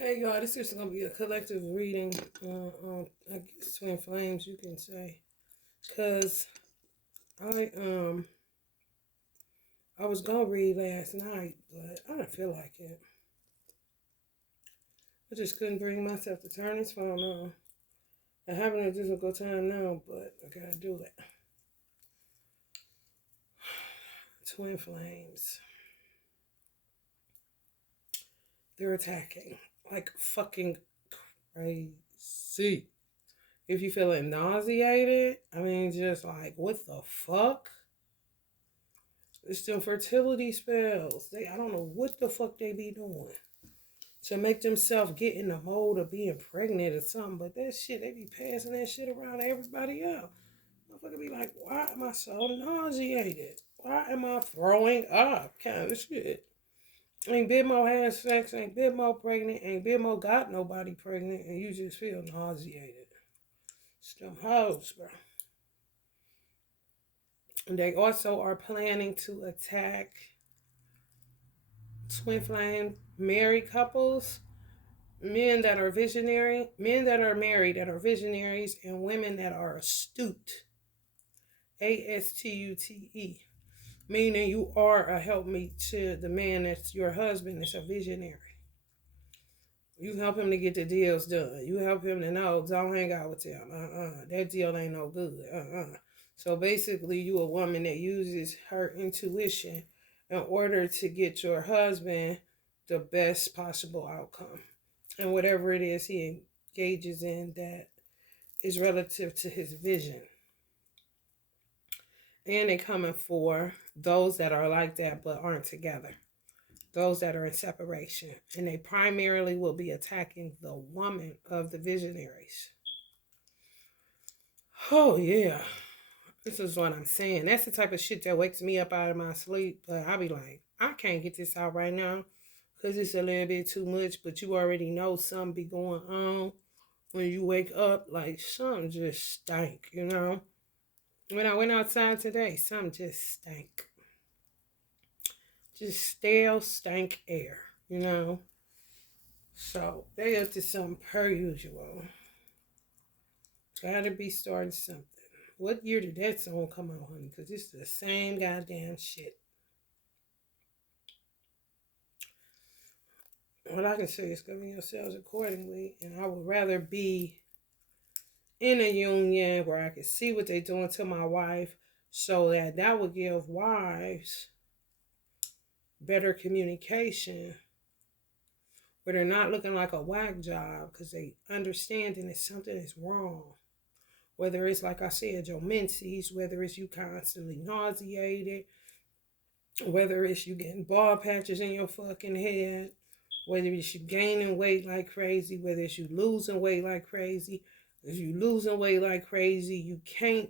Hey y'all, this is gonna be a collective reading on I guess Twin Flames, you can say, cause I um I was gonna read last night, but I didn't feel like it. I just couldn't bring myself to turn this phone on. I'm having a difficult time now, but I gotta do it. Twin Flames, they're attacking like fucking crazy. If you feeling nauseated, I mean, just like what the fuck? It's them fertility spells. I don't know what the fuck they be doing to make themselves get in the mode of being pregnant or something. But that shit, they be passing that shit around to everybody else. Motherfucker be like, why am I so nauseated? Why am I throwing up? Kind of shit. Ain't Bidmo had sex, ain't Bidmo pregnant, ain't Bidmo got nobody pregnant, and you just feel nauseated. It's them hoes, bro. And they also are planning to attack twin flame married couples, men that are visionary, men that are married that are visionaries, and women that are astute. Astute. Meaning you are a helpmeet to the man that's your husband that's a visionary. You help him to get the deals done. You help him to know, don't hang out with him. That deal ain't no good. So basically, you a woman that uses her intuition in order to get your husband the best possible outcome. And whatever it is he engages in that is relative to his vision. And they coming for those that are like that but aren't together. Those that are in separation. And they primarily will be attacking the woman of the visionaries. Oh yeah. This is what I'm saying. That's the type of shit that wakes me up out of my sleep. But I'll be like, I can't get this out right now because it's a little bit too much. But you already know something be going on when you wake up. Like something just stank, you know. When I went outside today, something just stank. Just stale, stank air, you know. So they up to something per usual. Gotta be starting something. What year did that song come out, honey? Because it's the same goddamn shit. What I can say is govern yourselves accordingly, and I would rather be in a union where I can see what they're doing to my wife, so that would give wives better communication, where they're not looking like a whack job because they understanding that something is wrong. Whether it's like I said, your menses, whether it's you constantly nauseated, whether it's you getting ball patches in your fucking head, whether it's you gaining weight like crazy, whether it's you losing weight like crazy. If you losing weight like crazy, you can't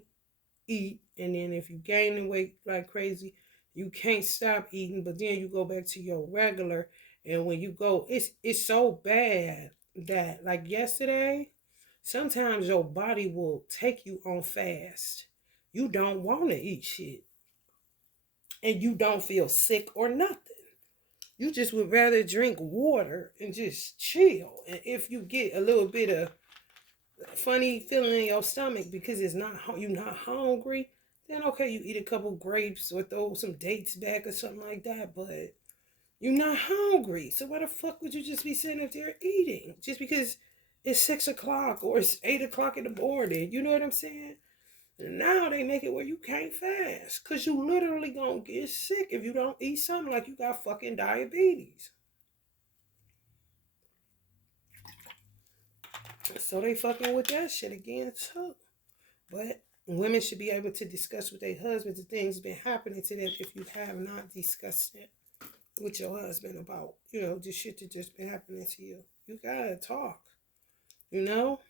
eat. And then if you gaining weight like crazy, you can't stop eating. But then you go back to your regular. And when you go, it's so bad that like yesterday, sometimes your body will take you on fast. You don't want to eat shit. And you don't feel sick or nothing. You just would rather drink water and just chill. And if you get a little bit of funny feeling in your stomach because it's not you're not hungry, then okay, you eat a couple grapes or throw some dates back or something like that. But you're not hungry, so why the fuck would you just be sitting up there eating just because it's 6 o'clock or it's 8 o'clock in the morning? You know what I'm saying? Now they make it where you can't fast because you literally gonna get sick if you don't eat something like you got fucking diabetes. So they fucking with that shit again too. But women should be able to discuss with their husbands the things been happening to them if you have not discussed it with your husband about, the shit that just been happening to you. You gotta talk, you know?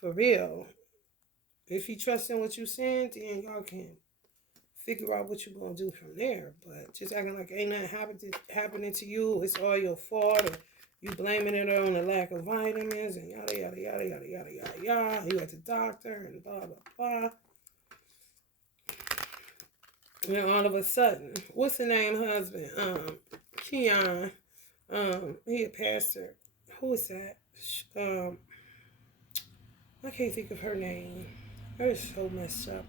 For real. If you trust in what you saying, then y'all can figure out what you're gonna do from there. But just acting like ain't nothing happening to you, it's all your fault, or you blaming it on the lack of vitamins and yada yada yada yada yada yada yada. You at the doctor and blah blah blah. And then all of a sudden, what's the name husband? Keon. He a pastor who is that? I can't think of her name. That is so messed up.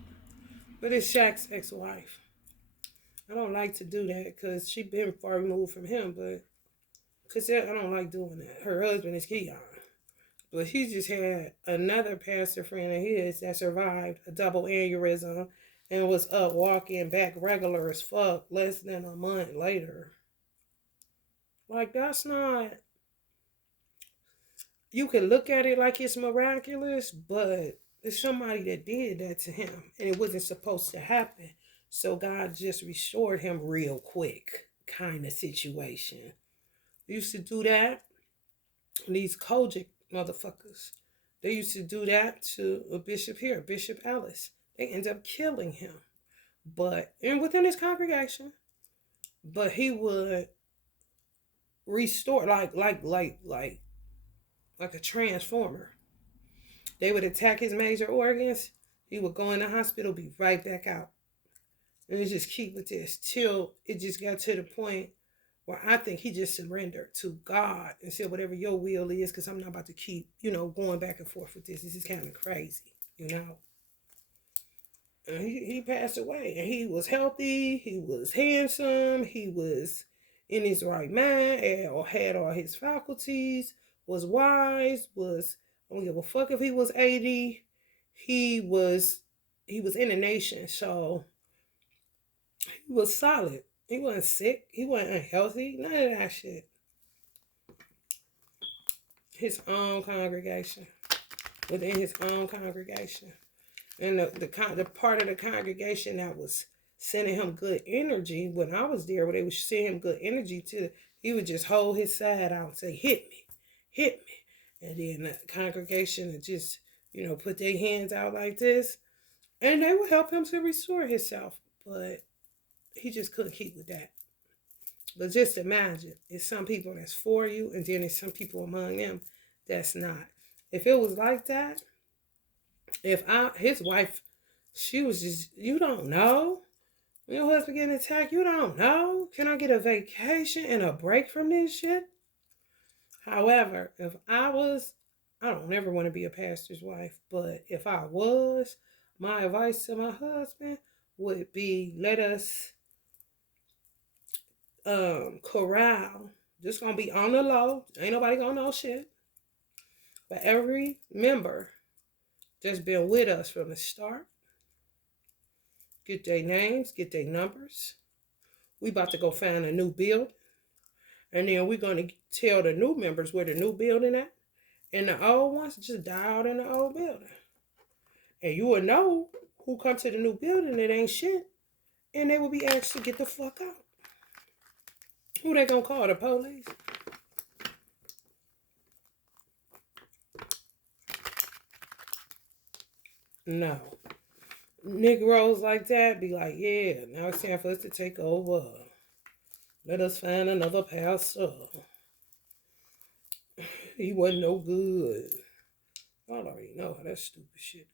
But it's Shaq's ex-wife. I don't like to do that because she been far removed from him, but because I don't like doing that. Her husband is Keon. But he just had another pastor friend of his that survived a double aneurysm and was up walking back regular as fuck less than a month later. Like, that's not. You can look at it like it's miraculous, but it's somebody that did that to him and it wasn't supposed to happen. So God just restored him real quick, kind of situation. Used to do that. These Kojic motherfuckers. They used to do that to a bishop here, Bishop Ellis. They end up killing him. But, and within his congregation, but he would restore like a transformer. They would attack his major organs. He would go in the hospital, be right back out. And it just keep with this till it just got to the point where I think he just surrendered to God and said, whatever your will is, because I'm not about to keep, going back and forth with this. This is kind of crazy, And he passed away. And he was healthy. He was handsome. He was in his right mind, or had all his faculties, was wise, I don't give a fuck if he was 80. He was in the nation, so he was solid. He wasn't sick. He wasn't unhealthy. None of that shit. His own congregation. Within his own congregation. And the part of the congregation that was sending him good energy, when I was there, where they would send him good energy to, he would just hold his side out and say, hit me. And then the congregation would just, put their hands out like this. And they would help him to restore himself. But he just couldn't keep with that. But just imagine, it's some people that's for you, and then there's some people among them that's not. If it was like that, his wife, she was just, you don't know. When your husband getting attacked, you don't know. Can I get a vacation and a break from this shit? However, if I don't ever want to be a pastor's wife, but if I was, my advice to my husband would be, let us corral. Just gonna be on the low. Ain't nobody gonna know shit. But every member that's been with us from the start, get their names, get their numbers. We about to go find a new building. And then we're gonna tell the new members where the new building at. And the old ones just die out in the old building. And you will know who come to the new building, it ain't shit. And they will be asked to get the fuck out. Who they gonna call? The police? No. Negroes like that be like, yeah, now it's time for us to take over. Let us find another pastor. He wasn't no good. I already know how that stupid shit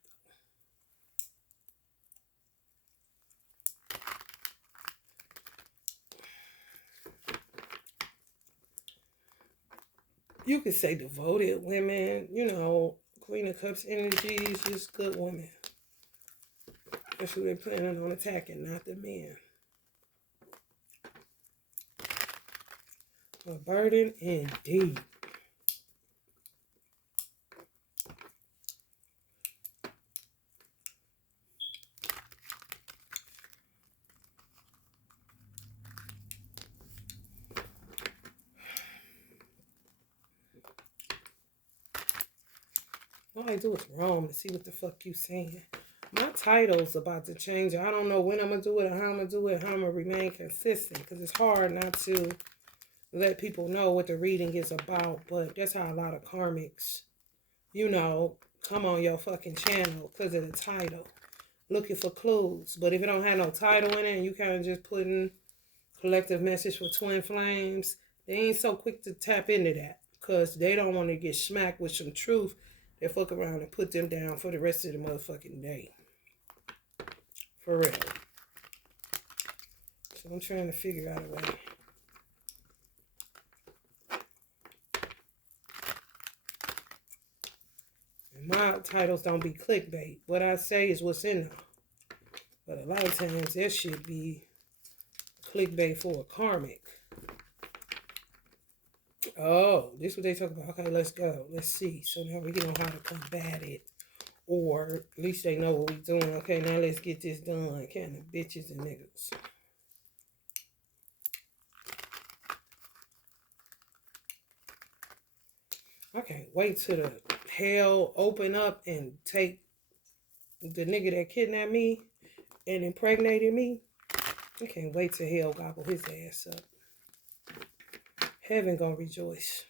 you could say devoted women, Queen of Cups energy is just good women. That's who they're planning on attacking, not the men. A burden indeed. All I do is roam to see what the fuck you saying. My title's about to change. I don't know when I'm going to do it or how I'm going to do it, how I'm going to remain consistent. Because it's hard not to let people know what the reading is about. But that's how a lot of karmics, come on your fucking channel because of the title. Looking for clues. But if it don't have no title in it and you kind of just putting collective message for twin flames, they ain't so quick to tap into that. Because they don't want to get smacked with some truth. They fuck around and put them down for the rest of the motherfucking day. For real. So I'm trying to figure out a way. My titles don't be clickbait. What I say is what's in them. But a lot of times that should be clickbait for a karmic. Oh, this is what they talk about. Okay, let's go. Let's see. So now we know how to combat it. Or at least they know what we're doing. Okay, now let's get this done. Kind of bitches and niggas. I can't wait till the hell open up and take the nigga that kidnapped me and impregnated me. I can't wait till hell gobble his ass up. Heaven gonna rejoice.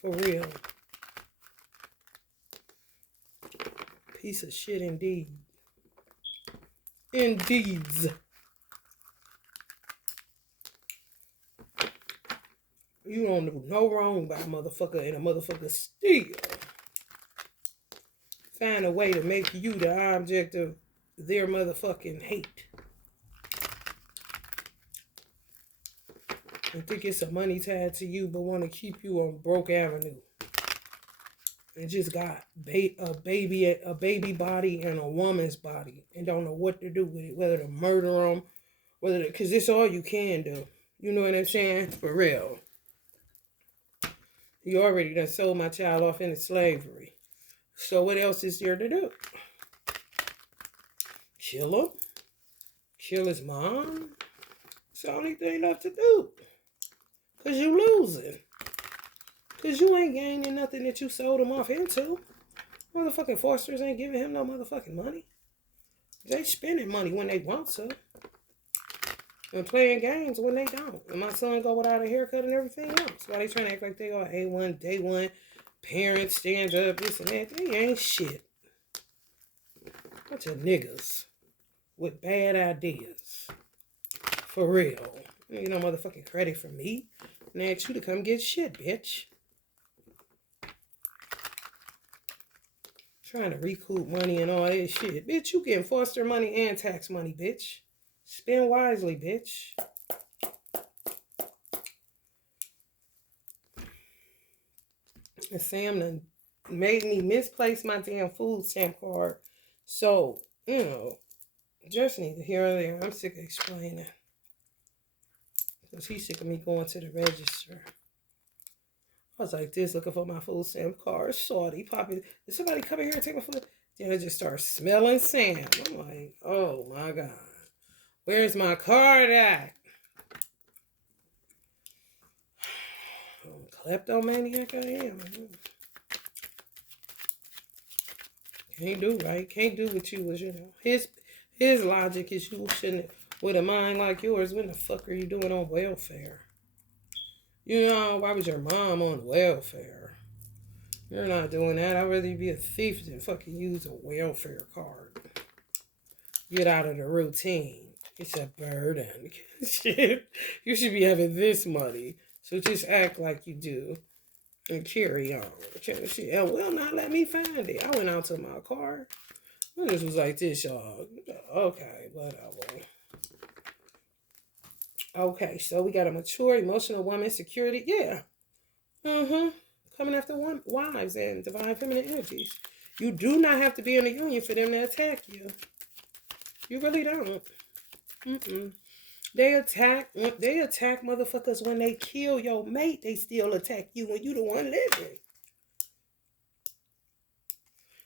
For real. Piece of shit indeed. Indeeds. You don't do no wrong by a motherfucker, and a motherfucker still find a way to make you the object of their motherfucking hate. And think it's a money tied to you, but want to keep you on Broke Avenue. And just got a baby body and a woman's body, and don't know what to do with it, whether to murder them, because it's all you can do. You know what I'm saying? For real. You already done sold my child off into slavery. So what else is there to do? Kill him? Kill his mom? It's the only thing left to do. Because you losing. Because you ain't gaining nothing that you sold him off into. Motherfucking Forsters ain't giving him no motherfucking money. They spending money when they want to. And playing games when they don't. And my son go without a haircut and everything else. Why they trying to act like they are A1, day one, parents, stand up, this and that. They ain't shit. Bunch of niggas with bad ideas. For real. You ain't no motherfucking credit for me. And I ask you to come get shit, bitch. Trying to recoup money and all that shit. Bitch, you getting foster money and tax money, bitch. Spend wisely, bitch. And Sam done made me misplace my damn food stamp card. So, just neither here or there. I'm sick of explaining. Because he's sick of me going to the register. I was like this, looking for my food stamp card. Shorty, popping. Did somebody come in here and take my food? Then I just start smelling Sam. I'm like, oh my God. Where's my card at? Kleptomaniac I am. Can't do right. Can't do what you was, His logic is you shouldn't, with a mind like yours, when the fuck are you doing on welfare? Why was your mom on welfare? You're not doing that. I'd rather you be a thief than fucking use a welfare card. Get out of the routine. It's a burden. Shit. You should be having this money. So just act like you do. And carry on. Shit, will not let me find it. I went out to my car. I just was like this, y'all. Okay, whatever. Okay, so we got a mature, emotional woman, security. Yeah. Coming after wives and divine feminine energies. You do not have to be in a union for them to attack you. You really don't. They attack motherfuckers when they kill your mate. They still attack you when you the one living.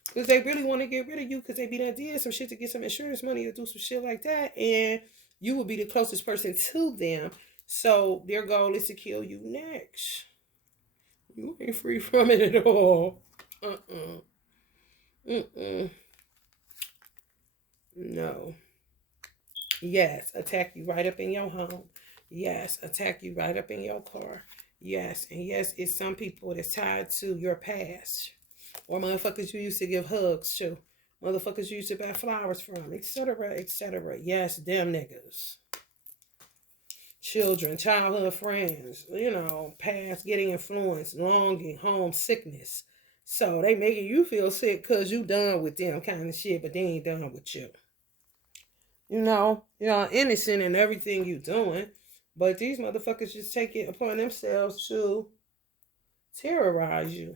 Because they really want to get rid of you because they be done did some shit to get some insurance money or do some shit like that. And you will be the closest person to them. So their goal is to kill you next. You ain't free from it at all. No. Yes, attack you right up in your home. Yes, attack you right up in your car. Yes, and yes, it's some people that's tied to your past. Or motherfuckers you used to give hugs to. Motherfuckers you used to buy flowers from, etc., etc. Yes, them niggas. Children, childhood friends, past getting influenced, longing, homesickness. So they making you feel sick because you done with them kind of shit, but they ain't done with you. Y'all innocent in everything you doing, but these motherfuckers just take it upon themselves to terrorize you.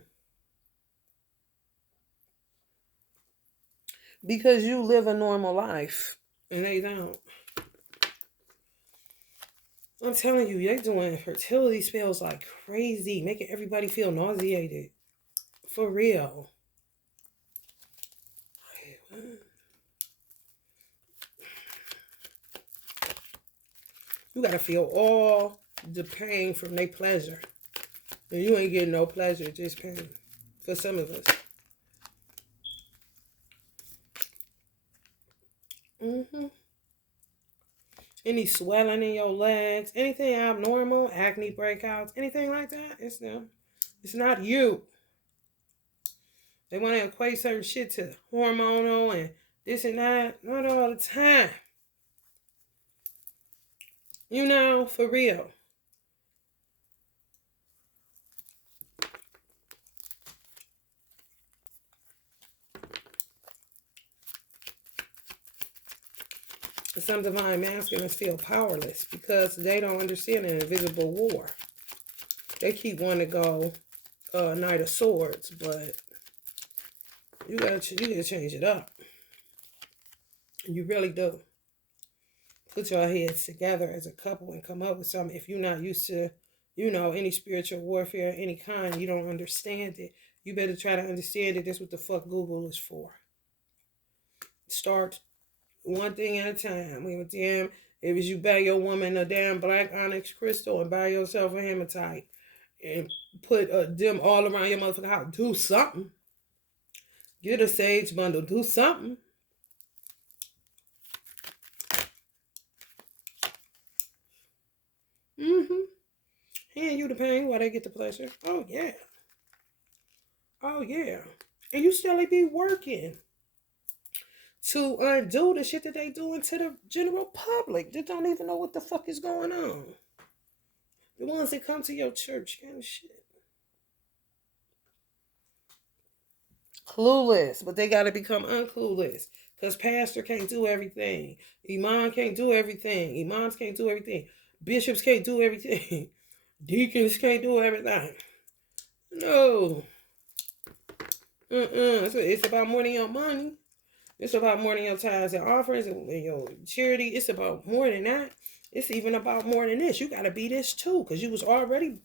because you live a normal life and they don't. I'm telling you, they doing fertility spells like crazy, making everybody feel nauseated. For real. You gotta feel all the pain from their pleasure. And you ain't getting no pleasure, just pain. For some of us. Mm-hmm. Any swelling in your legs, anything abnormal, acne breakouts, anything like that, it's them. It's not you. They want to equate certain shit to hormonal and this and that. Not all the time. You know, for real. Some divine masculines feel powerless because they don't understand an invisible war. They keep wanting to go Knight of Swords, but you gotta change it up. You really do. Put your heads together as a couple and come up with something. If you're not used to, any spiritual warfare, any kind, you don't understand it. You better try to understand it. That's what the fuck Google is for. Start one thing at a time. Damn, if you buy your woman a damn black onyx crystal and buy yourself a hematite and put them all around your motherfucking house, do something. Get a sage bundle, do something. Mm-hmm. Hand you the pain while they get the pleasure. Oh yeah. Oh yeah. And you still be working to undo the shit that they doing to the general public that don't even know what the fuck is going on. The ones that come to your church kind of shit. Clueless, but they gotta become unclueless. Because pastor can't do everything. Imam can't do everything. Imams can't do everything. Bishops can't do everything. Deacons can't do everything. No. It's about more than your money. It's about more than your tithes and offerings and your charity. It's about more than that. It's even about more than this. You got to be this too, because you was already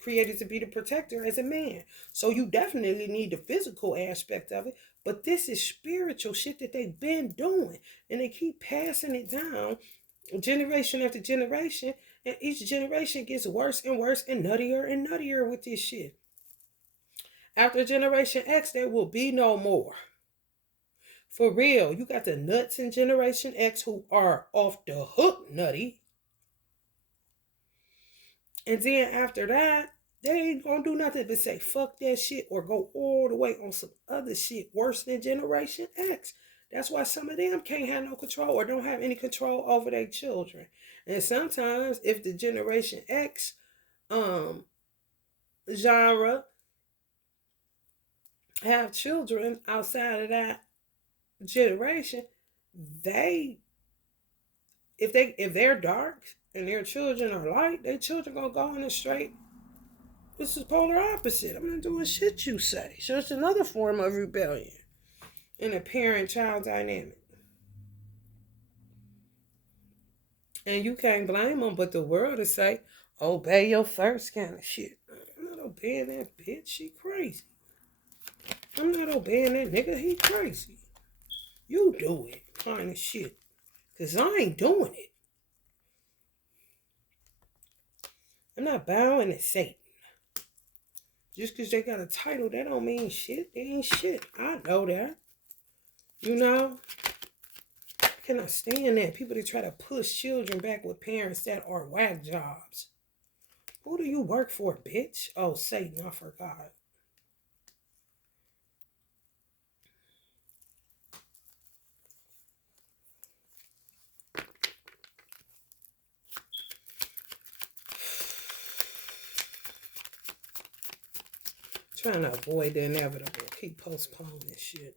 created to be the protector as a man. So you definitely need the physical aspect of it. But this is spiritual shit that they've been doing. And they keep passing it down generation after generation. And each generation gets worse and worse and nuttier with this shit. After Generation X, there will be no more. For real, you got the nuts in Generation X who are off the hook nutty. And then after that, they ain't gonna do nothing but say fuck that shit or go all the way on some other shit worse than Generation X. That's why some of them can't have no control or don't have any control over their children. And sometimes if the Generation X genre have children outside of that generation, they if they're dark and their children are light, their children gonna go in a straight. This is polar opposite. I'm not doing shit you say. So it's another form of rebellion in a parent-child dynamic. And you can't blame them, but the world is say, obey your first kind of shit. I'm not obeying that bitch. She crazy. I'm not obeying that nigga. He crazy. You do it kind of shit. Because I ain't doing it. I'm not bowing to Satan. Just because they got a title, that don't mean shit. They ain't shit. I know that. You know? I cannot stand that. People that try to push children back with parents that are whack jobs. Who do you work for, bitch? Oh, Satan, I forgot. Trying to avoid the inevitable. Keep postponing this shit.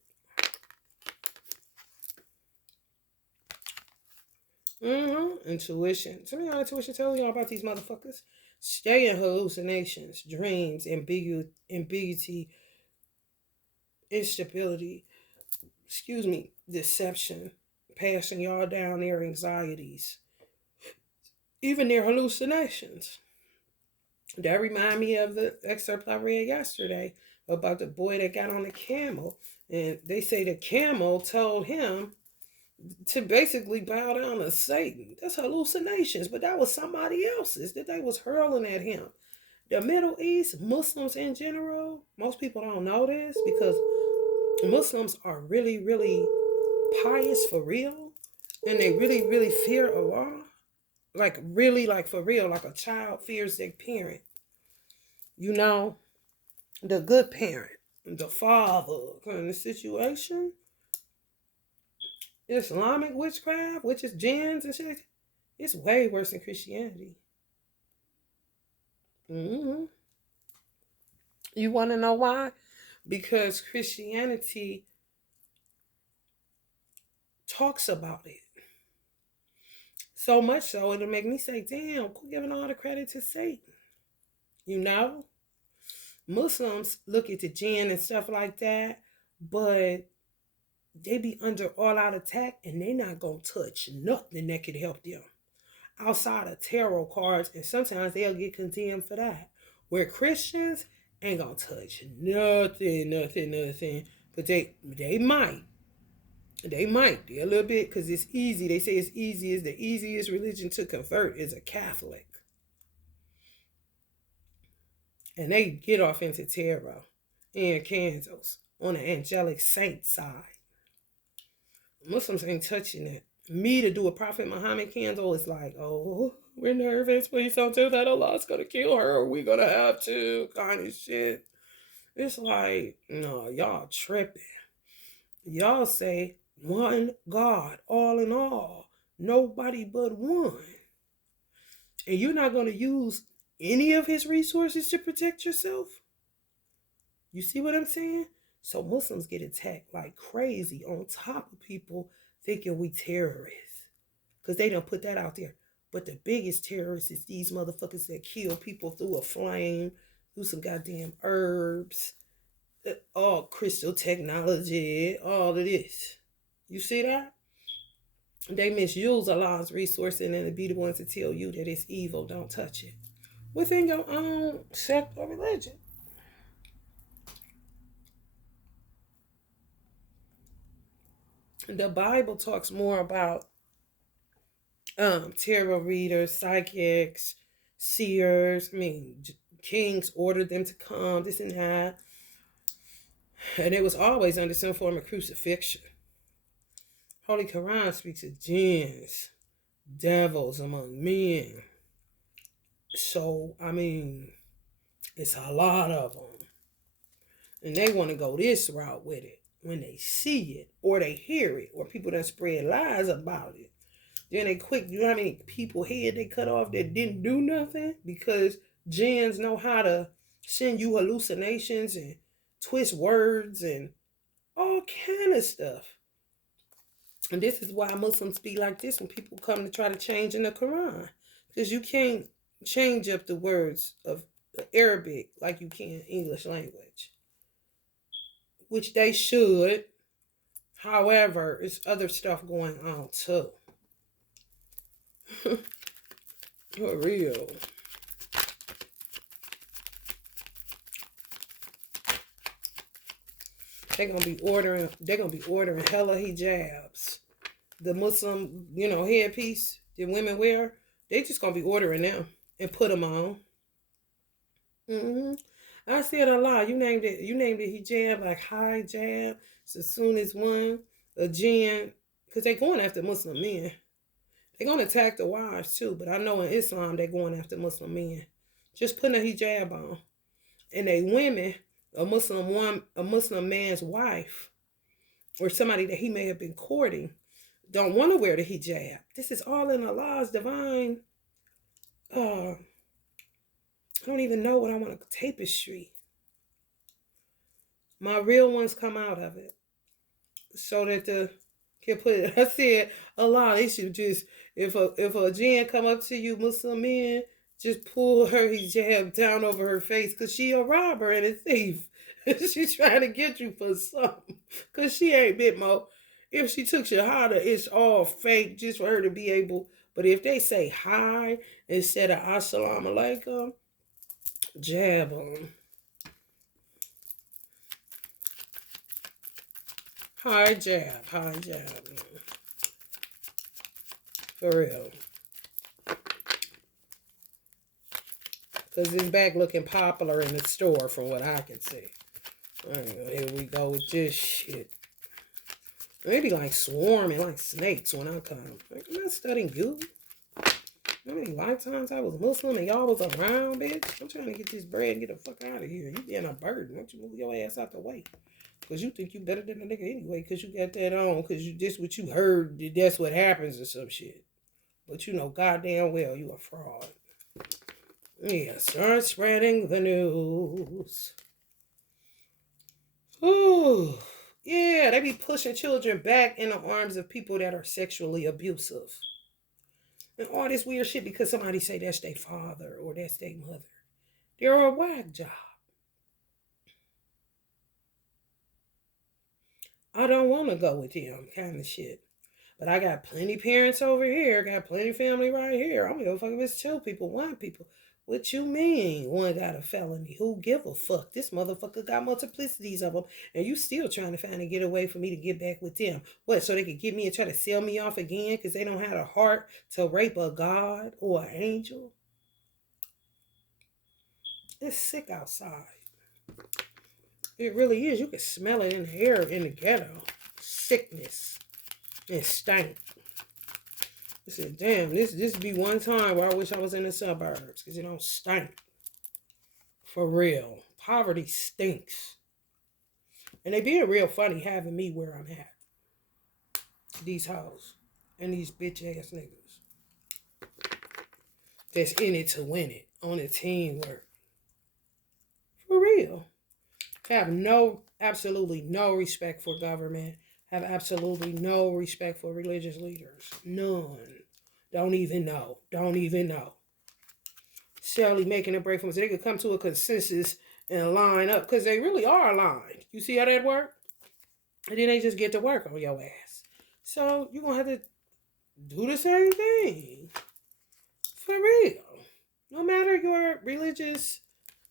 Intuition. Tell me how intuition tells y'all about these motherfuckers. Stay in hallucinations, dreams, ambiguity, instability. deception, passing y'all down their anxieties, even their hallucinations. That remind me of the excerpt I read yesterday about the boy that got on the camel. And they say the camel told him to basically bow down to Satan. That's hallucinations, but that was somebody else's that they was hurling at him. The Middle East, Muslims in general, most people don't know this because Muslims are really, really pious for real. And they really, really fear Allah. Like really, like for real, like a child fears their parent. You know, the good parent, the father kind of situation. Islamic witchcraft, which is jinns and shit, it's way worse than Christianity. Mm-hmm. You want to know why? Because Christianity talks about it. So much so, it'll make me say, damn, quit giving all the credit to Satan. You know? Muslims look at the jinn and stuff like that, but they be under all out attack and they not gonna touch nothing that could help them outside of tarot cards, and sometimes they'll get condemned for that. Where Christians ain't gonna touch nothing, but they might. They're a little bit, because it's easy. They say it's easy. It's the easiest religion to convert is a Catholic. And they get off into tarot and candles on the angelic saint side. Muslims ain't touching it. Me to do a Prophet Muhammad candle is like, oh, we're nervous. Please don't do that. Allah's gonna kill her, or we gonna have to, kind of shit. It's like, no, y'all tripping. Y'all say one God, all in all, nobody but one. And you're not gonna use any of his resources to protect yourself? You see what I'm saying? So Muslims get attacked like crazy on top of people thinking we terrorists. Because they don't put that out there. But the biggest terrorists is these motherfuckers that kill people through a flame, through some goddamn herbs, all crystal technology, all of this. You see that? They misuse Allah's resources and then they be the ones to tell you that it's evil, don't touch it. Within your own sect or religion. The Bible talks more about tarot readers, psychics, seers. I mean, kings ordered them to come, this and that. And it was always under some form of crucifixion. Holy Quran speaks of jinns, devils among men. So, I mean, it's a lot of them. And they want to go this route with it. When they see it, or they hear it, or people that spread lies about it. Then they quick, you know how many people head they cut off that didn't do nothing? Because jinns know how to send you hallucinations and twist words and all kind of stuff. And this is why Muslims be like this when people come to try to change in the Quran. Because you can't change up the words of Arabic like you can English language. Which they should. However, it's other stuff going on too. For real. They're gonna be ordering hella hijabs. The Muslim, headpiece that women wear, they just gonna be ordering them and put them on. I said Allah, you named it hijab, like hijab. So as soon as a jinn, because they're going after Muslim men. They're going to attack the wives too, but I know in Islam they're going after Muslim men. Just putting a hijab on. And they women, a Muslim man's wife, or somebody that he may have been courting, don't want to wear the hijab. This is all in Allah's divine, I don't even know what I want to tapestry. My real ones come out of it. So that can put it. I said, Allah, they should just, if a jinn come up to you, Muslim men, just pull her hijab down over her face because she a robber and a thief. She's trying to get you for something. Because she ain't bit more. If she took Shahada, it's all fake just for her to be able. But if they say hi instead of assalamu alaikum, jab them. Hi, jab. Hi, jab. For real. Because it's back looking popular in the store from what I can see. Here we go with this shit. Maybe like swarming like snakes when I come. Like, I'm not studying you. How many lifetimes I was Muslim and y'all was around, bitch? I'm trying to get this bread and get the fuck out of here. You being a burden. Why don't you move your ass out the way? Because you think you better than a nigga anyway because you got that on. Because you this what you heard. That's what happens or some shit. But you know goddamn well you a fraud. Yeah, start spreading the news. Ooh. Yeah, they be pushing children back in the arms of people that are sexually abusive. And all this weird shit because somebody say that's their father or that's their mother. They're a whack job. I don't want to go with them kind of shit. But I got plenty parents over here, got plenty family right here. I don't give a fuck if it's 2 people, 1 people. What you mean one got a felony? Who give a fuck? This motherfucker got multiplicities of them. And you still trying to find a getaway for me to get back with them. What, so they could get me and try to sell me off again because they don't have a heart to rape a god or an angel? It's sick outside. It really is. You can smell it in the air in the ghetto. Sickness and stank. I said, damn, this be one time where I wish I was in the suburbs because it don't stink. For real. Poverty stinks. And they being real funny having me where I'm at. These hoes. And these bitch ass niggas. That's in it to win it. On the teamwork. For real. Have absolutely no respect for government. Have absolutely no respect for religious leaders. None. Don't even know. Shelly making a break from us. So they could come to a consensus and line up. Because they really are aligned. You see how that work? And then they just get to work on your ass. So you're going to have to do the same thing. For real. No matter your religious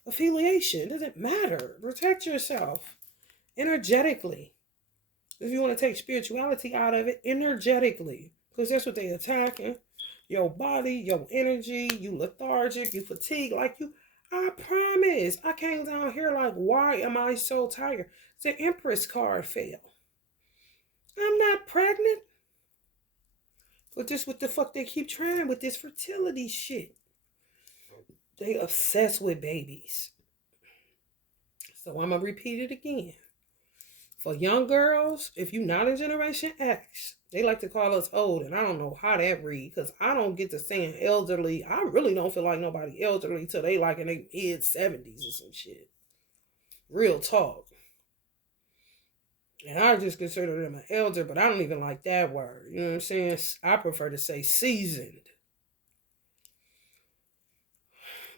affiliation. It doesn't matter. Protect yourself. Energetically. If you want to take spirituality out of it, energetically. Because that's what they attacking. Your body, your energy, you lethargic, you fatigue. Like you, I promise. I came down here like, why am I so tired? The Empress card fell. I'm not pregnant. But this what the fuck they keep trying with this fertility shit. They obsessed with babies. So I'm going to repeat it again. For young girls, if you're not in Generation X, they like to call us old, and I don't know how that read, because I don't get to saying elderly. I really don't feel like nobody elderly till they like in their mid-70s or some shit. Real talk. And I just consider them an elder, but I don't even like that word. You know what I'm saying? I prefer to say seasoned.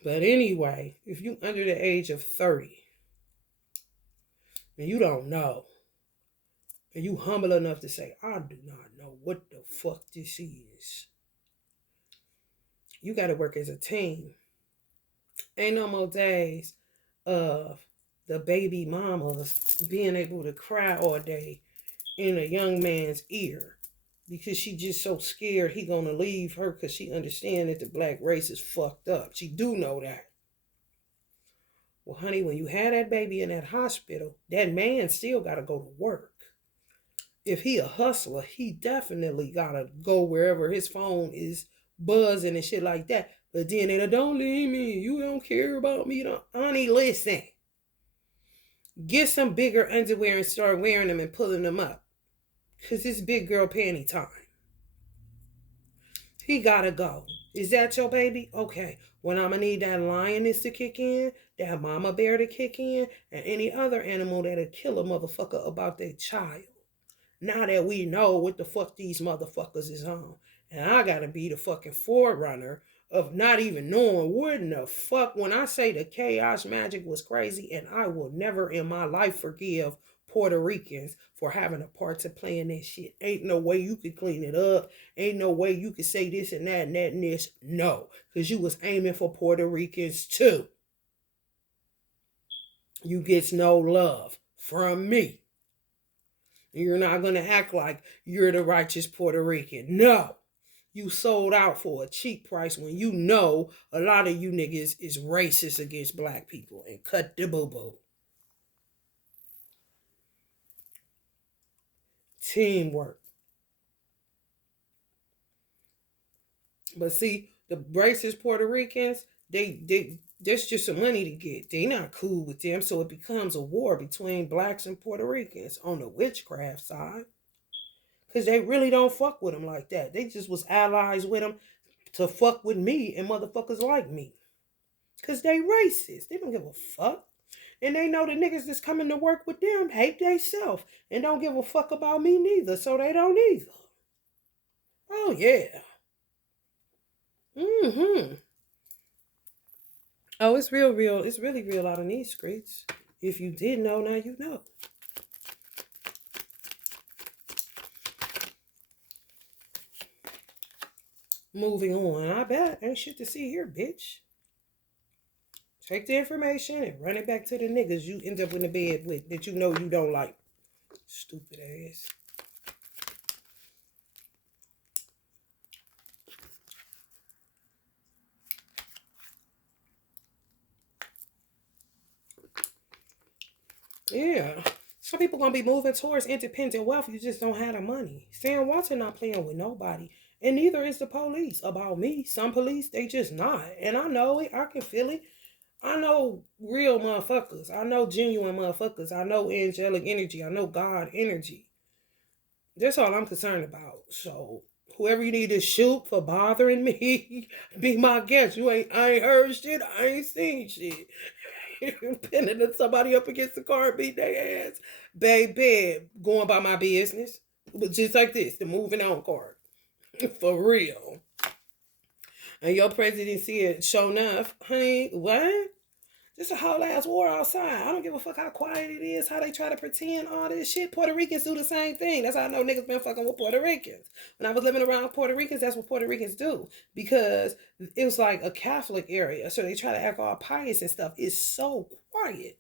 But anyway, if you under the age of 30, and you don't know, and you humble enough to say, I do not know what the fuck this is. You got to work as a team. Ain't no more days of the baby mamas being able to cry all day in a young man's ear because she just so scared he gonna leave her because she understand that the black race is fucked up. She do know that. Well, honey, when you had that baby in that hospital, that man still got to go to work. If he a hustler, he definitely got to go wherever his phone is buzzing and shit like that. But then they don't leave me. You don't care about me. Don't. Honey, listen. Get some bigger underwear and start wearing them and pulling them up. Because it's big girl panty time. He got to go. Is that your baby? Okay. When I'm going to need that lioness to kick in, that mama bear to kick in, and any other animal that'll kill a motherfucker about their child. Now that we know what the fuck these motherfuckers is on. And I gotta be the fucking forerunner of not even knowing what in the fuck. When I say the chaos magic was crazy, and I will never in my life forgive Puerto Ricans for having a part to play in that shit. Ain't no way you could clean it up. Ain't no way you could say this and that and that and this. No, because you was aiming for Puerto Ricans too. You gets no love from me. You're not gonna act like you're the righteous Puerto Rican. No. You sold out for a cheap price when you know a lot of you niggas is racist against black people and cut the boo-boo. Teamwork. But see, the racist Puerto Ricans, they there's just some money to get. They not cool with them, so it becomes a war between blacks and Puerto Ricans on the witchcraft side. Because they really don't fuck with them like that. They just was allies with them to fuck with me and motherfuckers like me. Because they racist. They don't give a fuck. And they know the niggas that's coming to work with them hate they self and don't give a fuck about me neither. So they don't either. Oh, yeah. Mm-hmm. Oh, it's real, real. It's really real out in these streets. If you didn't know, now you know. Moving on. I bet. Ain't shit to see here, bitch. Take the information and run it back to the niggas you end up in the bed with that you know you don't like. Stupid ass. Yeah. Some people gonna be moving towards independent wealth. You just don't have the money. Sam Watson not playing with nobody. And neither is the police about me. Some police, they just not. And I know it. I can feel it. I know real motherfuckers. I know genuine motherfuckers. I know angelic energy. I know God energy. That's all I'm concerned about. So whoever you need to shoot for bothering me, be my guest. I ain't heard shit. I ain't seen shit. Pinning somebody up against the car and beat their ass. Baby, going by my business. But just like this, the moving on card. For real. And your presidency is show enough. Honey, what? This a whole ass war outside. I don't give a fuck how quiet it is, how they try to pretend all this shit. Puerto Ricans do the same thing. That's how I know niggas been fucking with Puerto Ricans. When I was living around Puerto Ricans, that's what Puerto Ricans do. Because it was like a Catholic area. So they try to act all pious and stuff. It's so quiet.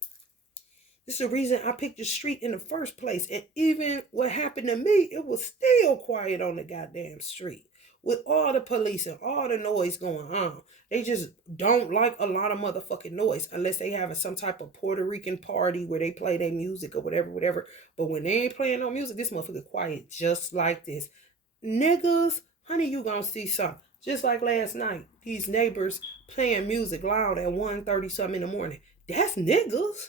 This is the reason I picked the street in the first place. And even what happened to me, it was still quiet on the goddamn street. With all the police and all the noise going on. They just don't like a lot of motherfucking noise unless they having some type of Puerto Rican party where they play their music or whatever, whatever. But when they ain't playing no music, this motherfucker quiet just like this. Niggas, honey, you gonna see something. Just like last night, these neighbors playing music loud at 1:30 something in the morning. That's niggas.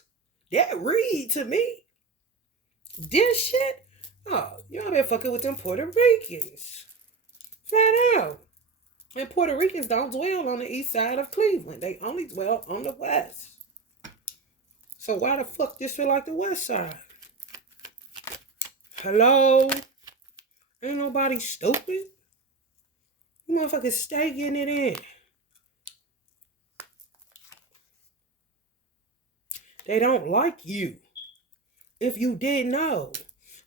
That read to me. This shit, oh, y'all been fucking with them Puerto Ricans. Flat out. And Puerto Ricans don't dwell on the east side of Cleveland. They only dwell on the west. So why the fuck this feel like the west side? Hello? Ain't nobody stupid. You motherfuckers stay getting it in. They don't like you. If you didn't know.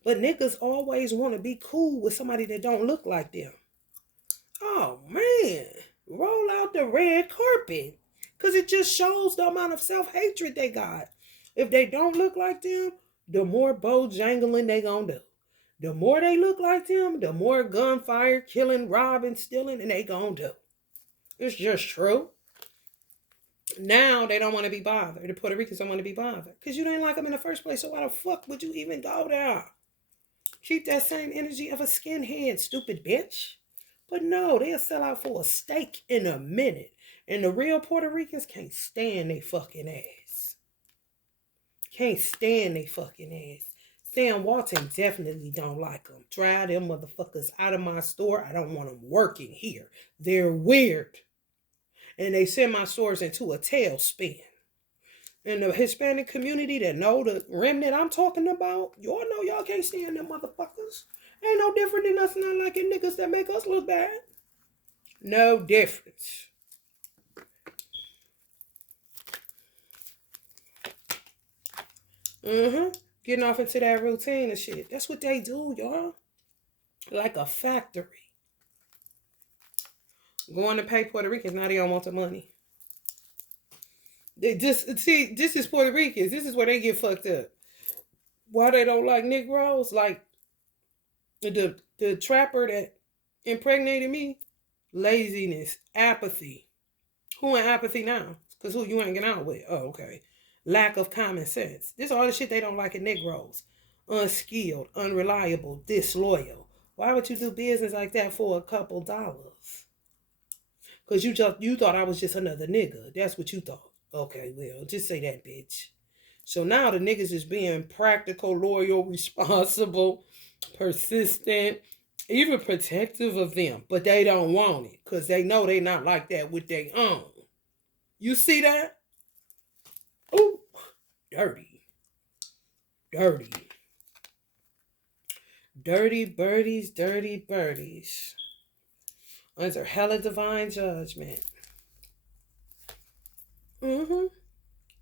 But niggas always want to be cool with somebody that don't look like them. Oh, man. Roll out the red carpet. Because it just shows the amount of self-hatred they got. If they don't look like them, the more bojangling they gonna do. The more they look like them, the more gunfire, killing, robbing, stealing, and they gonna do. It's just true. Now they don't want to be bothered. The Puerto Ricans don't want to be bothered. Because you didn't like them in the first place, so why the fuck would you even go there? Keep that same energy of a skinhead, stupid bitch. But no, they'll sell out for a steak in a minute. And the real Puerto Ricans can't stand they fucking ass. Can't stand they fucking ass. Sam Walton definitely don't like them. Drive them motherfuckers out of my store. I don't want them working here. They're weird. And they send my stores into a tailspin. And the Hispanic community that know the remnant I'm talking about, y'all know y'all can't stand them motherfuckers. Ain't no different than us not liking niggas that make us look bad. No difference. Mm-hmm. Getting off into that routine and shit. That's what they do, y'all. Like a factory. Going to pay Puerto Ricans, now they don't want the money. They just see, this is Puerto Ricans. This is where they get fucked up. Why they don't like Negroes? Like the trapper that impregnated me, laziness, apathy. Who in apathy now? Because who you hanging out with? Oh, okay. Lack of common sense. This is all the shit they don't like in Negroes. Unskilled, unreliable, disloyal. Why would you do business like that for a couple dollars? Because you thought I was just another nigga. That's what you thought. Okay, well, just say that, bitch. So now the niggas is being practical, loyal, responsible, persistent, even protective of them. But they don't want it because they know they not like that with their own. You see that? Ooh, dirty. Dirty. Dirty birdies, dirty birdies. Under hella divine judgment. Mm-hmm.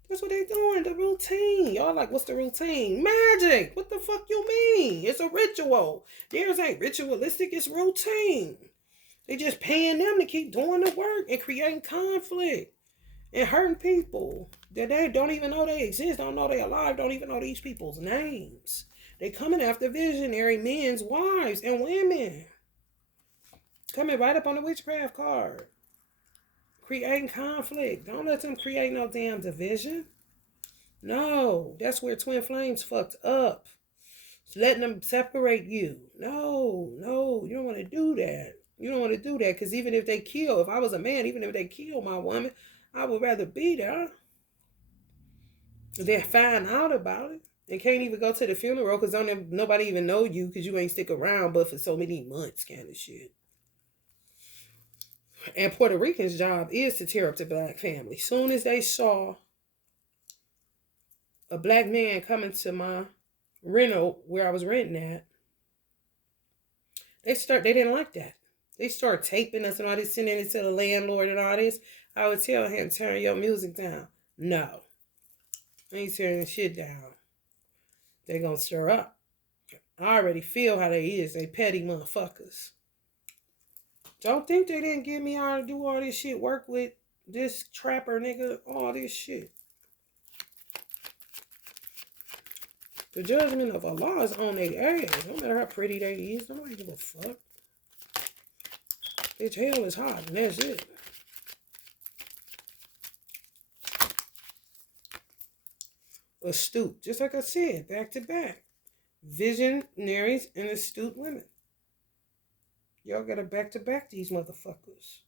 That's what they doing, the routine. Y'all like, what's the routine? Magic. What the fuck you mean? It's a ritual. Theirs ain't ritualistic, it's routine. They just paying them to keep doing the work and creating conflict and hurting people that they don't even know they exist, don't know they alive, don't even know these people's names. They coming after visionary men's wives and women. Coming right up on the witchcraft card. Creating conflict. Don't let them create no damn division. No, that's where Twinflames fucked up. It's letting them separate you. No, you don't want to do that. You don't want to do that because even if they kill, if I was a man, even if they kill my woman, I would rather be there. If they find out about it and can't even go to the funeral because nobody even know you because you ain't stick around but for so many months kind of shit. And Puerto Rican's job is to tear up the black family. Soon as they saw a black man coming to my rental where I was renting at, they didn't like that. They start taping us and all this, sending it to the landlord and all this. I would tell him, turn your music down. No. I ain't turning shit down. They gonna stir up. I already feel how they is. They petty motherfuckers. Don't think they didn't give me how to do all this shit. Work with this trapper nigga. All this shit. The judgment of Allah is on their ass. No matter how pretty they is. Nobody give a fuck. Bitch, hell is hot and that's it. Astute. Just like I said, back to back. Visionaries and astute women. Y'all gotta back to back these motherfuckers.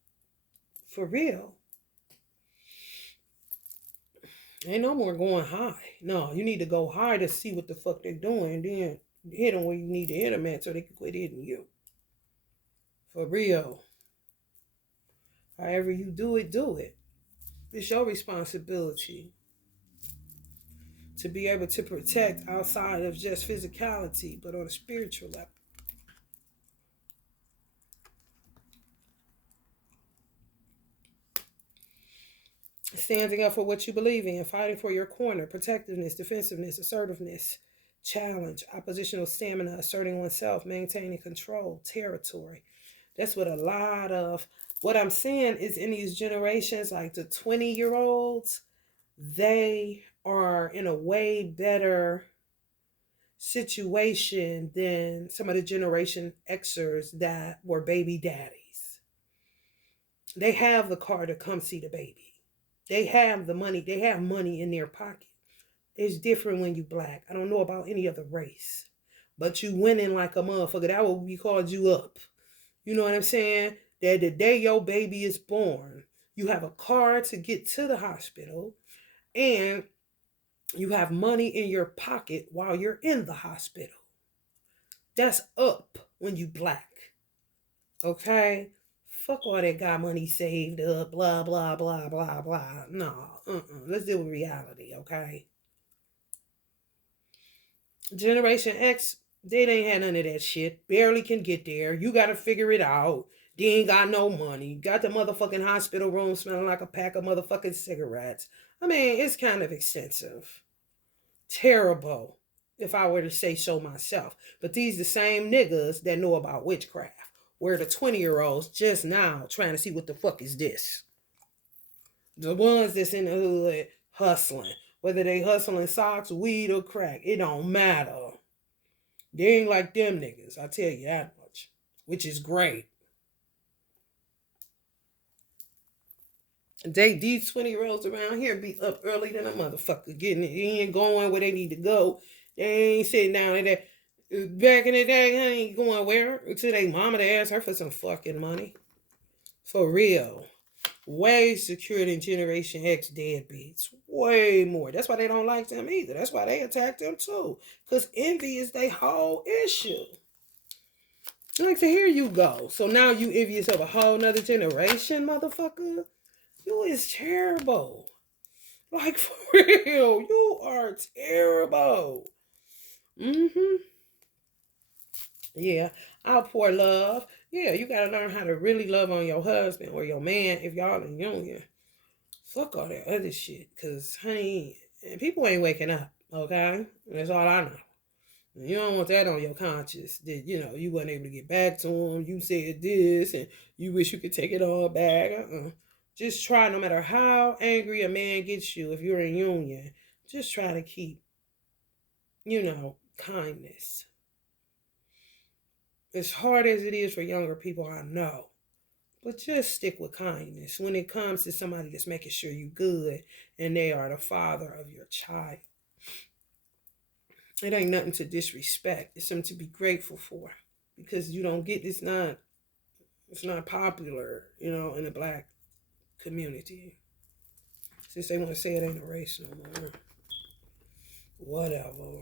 For real. Ain't no more going high. No, you need to go high to see what the fuck they doing. Then hit them where you need to hit them at so they can quit hitting you. For real. However you do it, do it. It's your responsibility to be able to protect outside of just physicality, but on a spiritual level. Standing up for what you believe in, fighting for your corner, protectiveness, defensiveness, assertiveness, challenge, oppositional stamina, asserting oneself, maintaining control, territory. That's what a lot of what I'm saying is in these generations, like the 20-year-olds, they are in a way better situation than some of the Generation Xers that were baby daddies. They have the car to come see the baby. They have the money. They have money in their pocket. It's different when you black. I don't know about any other race. But you winning like a motherfucker. That will be called you up. You know what I'm saying? That the day your baby is born, you have a car to get to the hospital. And you have money in your pocket while you're in the hospital. That's up when you black. Okay? Fuck all that got money saved up, blah, blah, blah, blah, blah. No, let's deal with reality, okay? Generation X, they ain't had none of that shit. Barely can get there. You gotta figure it out. They ain't got no money. Got the motherfucking hospital room smelling like a pack of motherfucking cigarettes. I mean, it's kind of extensive. Terrible, if I were to say so myself. But these the same niggas that know about witchcraft. Where the 20-year-olds just now trying to see what the fuck is this. The ones that's in the hood hustling. Whether they hustling socks, weed, or crack. It don't matter. They ain't like them niggas. I tell you that much. Which is great. These 20-year-olds around here be up early than a motherfucker, getting it in, going where they need to go. They ain't sitting down in there. Back in the day, they ain't going where? To their mama to ask her for some fucking money. For real. Way secure than Generation X deadbeats. Way more. That's why they don't like them either. That's why they attack them too. Because envy is their whole issue. Like, so here you go. So now you envy yourself a whole nother generation, motherfucker? You is terrible. Like, for real. You are terrible. Yeah. Outpour love. Yeah, you gotta learn how to really love on your husband or your man if y'all in union. Fuck all that other shit. Cause honey, people ain't waking up, okay? That's all I know. You don't want that on your conscience. That, you wasn't able to get back to him. You said this and you wish you could take it all back. Just try, no matter how angry a man gets you, if you're in union, just try to keep, kindness. As hard as it is for younger people, I know. But just stick with kindness when it comes to somebody that's making sure you good and they are the father of your child. It ain't nothing to disrespect. It's something to be grateful for. Because you don't get it's not popular, in the black community. Since they want to say it ain't a race no more. Whatever.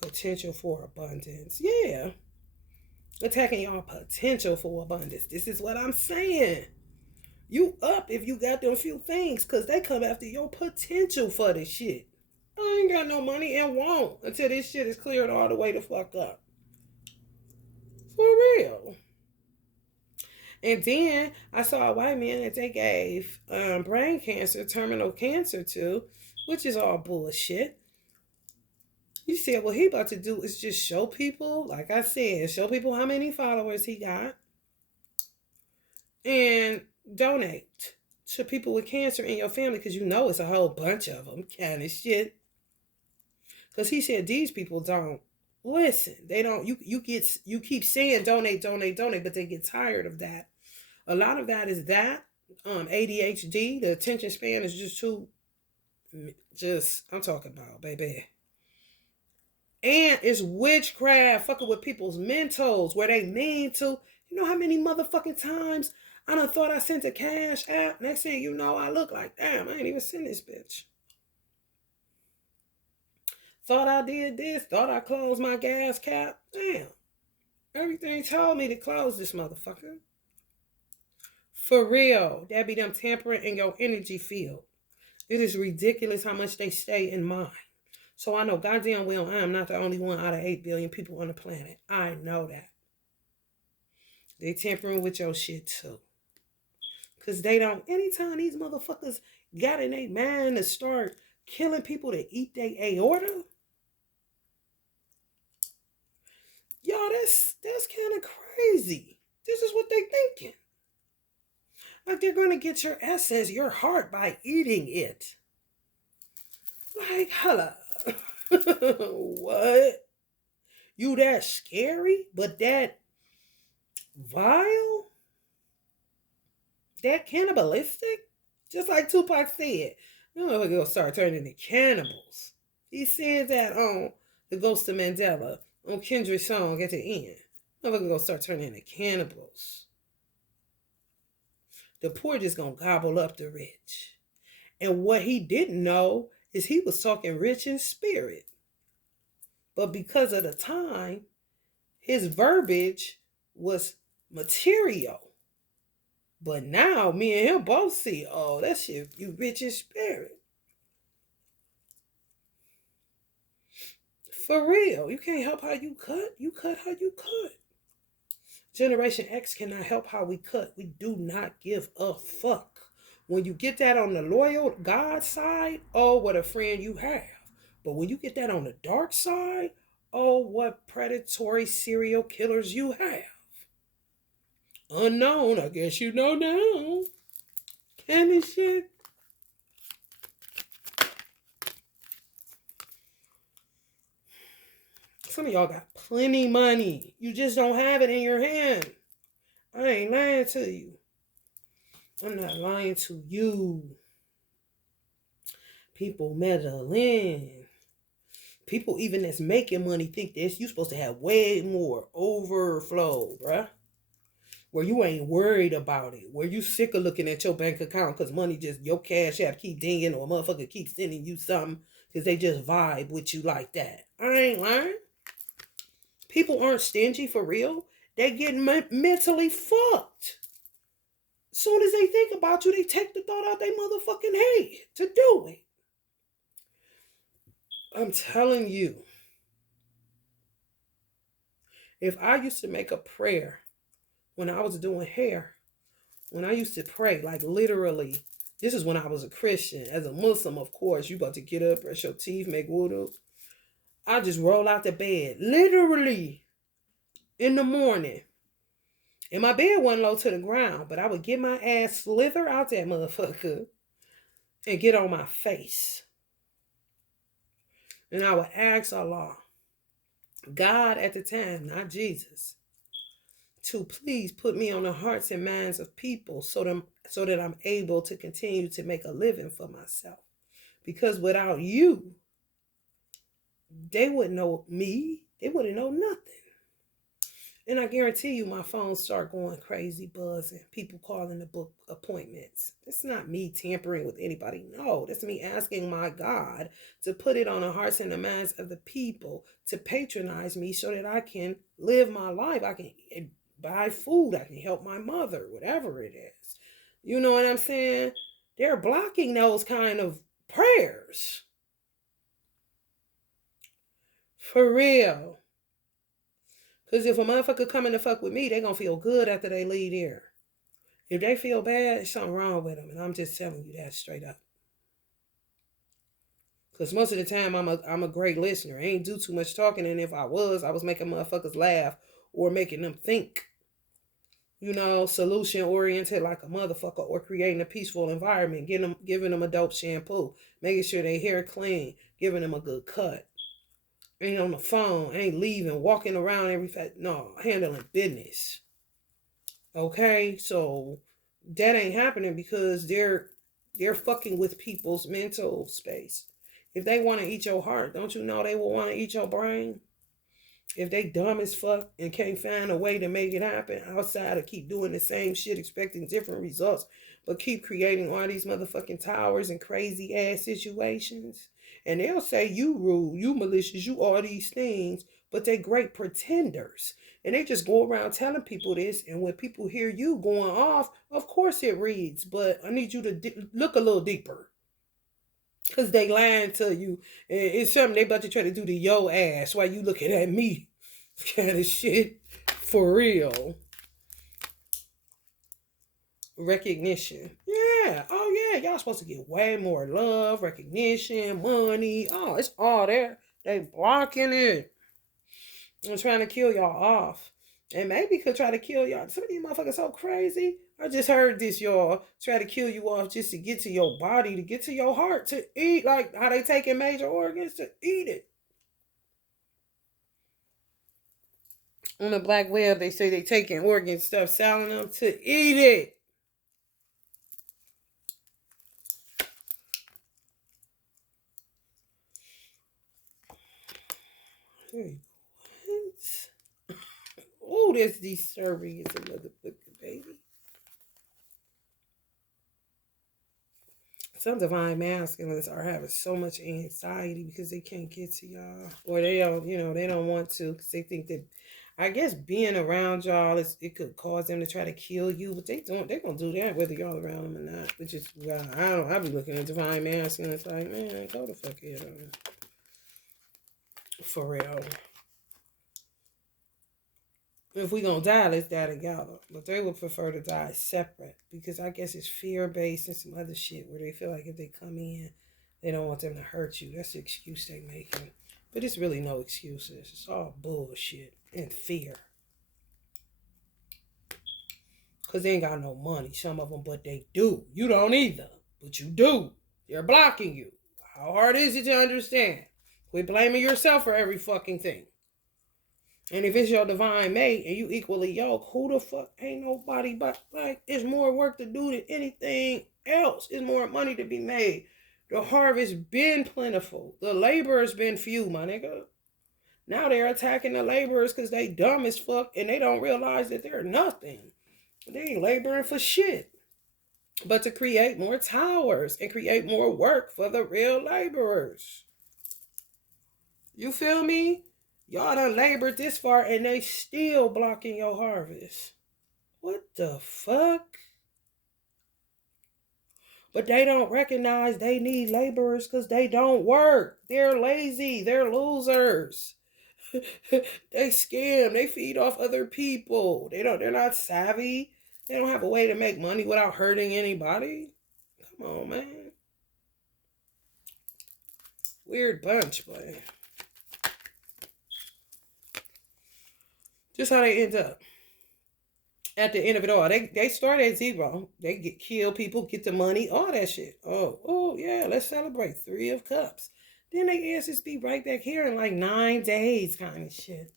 Potential for abundance. Yeah. Attacking y'all potential for abundance. This is what I'm saying. You up if you got them few things, because they come after your potential for this shit. I ain't got no money and won't until this shit is cleared all the way the fuck up. For real. And then I saw a white man that they gave brain cancer, terminal cancer to, which is all bullshit. You said what he about to do is just show people, like I said, show people how many followers he got and donate to people with cancer in your family, because it's a whole bunch of them kind of shit. Because he said these people don't listen. They don't. You keep saying donate, but they get tired of that. A lot of that is that ADHD. The attention span is just too. I'm talking about, baby. And it's witchcraft, fucking with people's mentals where they mean to. You know how many motherfucking times I done thought I sent a cash app. Next thing you know, I look like, damn, I ain't even sent this bitch. Thought I did this. Thought I closed my gas cap. Damn. Everything told me to close this motherfucker. For real. That be them tampering in your energy field. It is ridiculous how much they stay in mind. So I know goddamn well I am not the only one out of 8 billion people on the planet. I know that. They tampering with your shit too. Because they don't, anytime these motherfuckers got in their mind to start killing people to eat their aorta, y'all, that's kind of crazy. This is what they thinking. Like they're going to get your essence, your heart, by eating it. Like, hello. What? You that scary, but that vile? That cannibalistic? Just like Tupac said, we're going to start turning into cannibals. He said that on The Ghost of Mandela, on Kendra's song at the end. We're going to start turning into cannibals. The poor just going to gobble up the rich. And what he didn't know is he was talking rich in spirit. But because of the time, his verbiage was material. But now, me and him both see, oh, that shit, you rich in spirit. For real. You can't help how you cut. You cut how you cut. Generation X cannot help how we cut. We do not give a fuck. When you get that on the loyal God side, oh, what a friend you have. But when you get that on the dark side, oh, what predatory serial killers you have. Unknown, I guess you know now. Kind of shit. Some of y'all got plenty money. You just don't have it in your hand. I ain't lying to you. I'm not lying to you. People meddling. People even that's making money think this. You supposed to have way more overflow, bruh. Where you ain't worried about it. Where you sick of looking at your bank account because money just, your cash app keep dinging or a motherfucker keep sending you something because they just vibe with you like that. I ain't lying. People aren't stingy for real. They get mentally fucked. Soon as they think about you, they take the thought out their motherfucking head to do it. I'm telling you. If I used to make a prayer when I was doing hair, when I used to pray, like literally, this is when I was a Christian. As a Muslim, of course, you about to get up, brush your teeth, make wudu. I just roll out the bed, literally, in the morning. And my bed wasn't low to the ground, but I would get my ass slither out that motherfucker and get on my face. And I would ask Allah, God at the time, not Jesus, to please put me on the hearts and minds of people so that I'm able to continue to make a living for myself. Because without you, they wouldn't know me. They wouldn't know nothing. And I guarantee you my phone start going crazy, buzzing. People calling to book appointments. That's not me tampering with anybody. No, that's me asking my God to put it on the hearts and the minds of the people to patronize me so that I can live my life. I can buy food. I can help my mother, whatever it is. You know what I'm saying? They're blocking those kind of prayers. For real. Because if a motherfucker coming to fuck with me, they gonna feel good after they leave here. If they feel bad, there's something wrong with them. And I'm just telling you that straight up. Because most of the time, I'm a great listener. I ain't do too much talking. And if I was making motherfuckers laugh or making them think. You know, solution oriented like a motherfucker, or creating a peaceful environment, giving them a dope shampoo, making sure their hair clean, giving them a good cut. Ain't on the phone, ain't leaving, walking around no, handling business. Okay, so that ain't happening because they're fucking with people's mental space. If they want to eat your heart, don't you know they will want to eat your brain? If they dumb as fuck and can't find a way to make it happen outside of keep doing the same shit, expecting different results, but keep creating all these motherfucking towers and crazy ass situations. And they'll say you rude, you malicious, you all these things, but they great pretenders. And they just go around telling people this. And when people hear you going off, of course it reads, but I need you to look a little deeper. Because they lying to you. It's something they about to try to do to your ass while you looking at me. Kind of shit. For real. Recognition. Yeah. Oh, yeah. Y'all supposed to get way more love, recognition, money. Oh, it's all there. They blocking it. And trying to kill y'all off. And maybe could try to kill y'all. Some of these motherfuckers so crazy. I just heard this, y'all. Try to kill you off just to get to your body, to get to your heart, to eat. Like how they taking major organs to eat it. On the black web, they say they taking organ stuff, selling them to eat it. Hey, what? Oh, that's disturbing as a motherfucker, baby. Some divine masculines are having so much anxiety because they can't get to y'all, or they don't, they don't want to because they think that, I guess, being around y'all it could cause them to try to kill you, but they're gonna do that whether y'all around them or not. Which is, I be looking at divine masculines like, man, go the fuck head on. For real. If we gonna die, let's die together. But they would prefer to die separate because I guess it's fear based and some other shit where they feel like if they come in, they don't want them to hurt you. That's the excuse they making. But it's really no excuses. It's all bullshit and fear. Because they ain't got no money, some of them, but they do. You don't either, but you do. They're blocking you. How hard is it to understand? Quit blaming yourself for every fucking thing. And if it's your divine mate and you equally yoked, who the fuck ain't nobody but, like, it's more work to do than anything else. It's more money to be made. The harvest been plentiful. The laborers been few, my nigga. Now they're attacking the laborers because they dumb as fuck and they don't realize that they're nothing. They ain't laboring for shit. But to create more towers and create more work for the real laborers. You feel me? Y'all done labored this far and they still blocking your harvest. What the fuck? But they don't recognize they need laborers because they don't work. They're lazy. They're losers. They scam. They feed off other people. They're not savvy. They don't have a way to make money without hurting anybody. Come on, man. Weird bunch, but just how they end up. At the end of it all, they start at zero. They get kill people, get the money, all that shit. Oh yeah, let's celebrate 3 of Cups. Then they asses be right back here in like 9 days, kind of shit.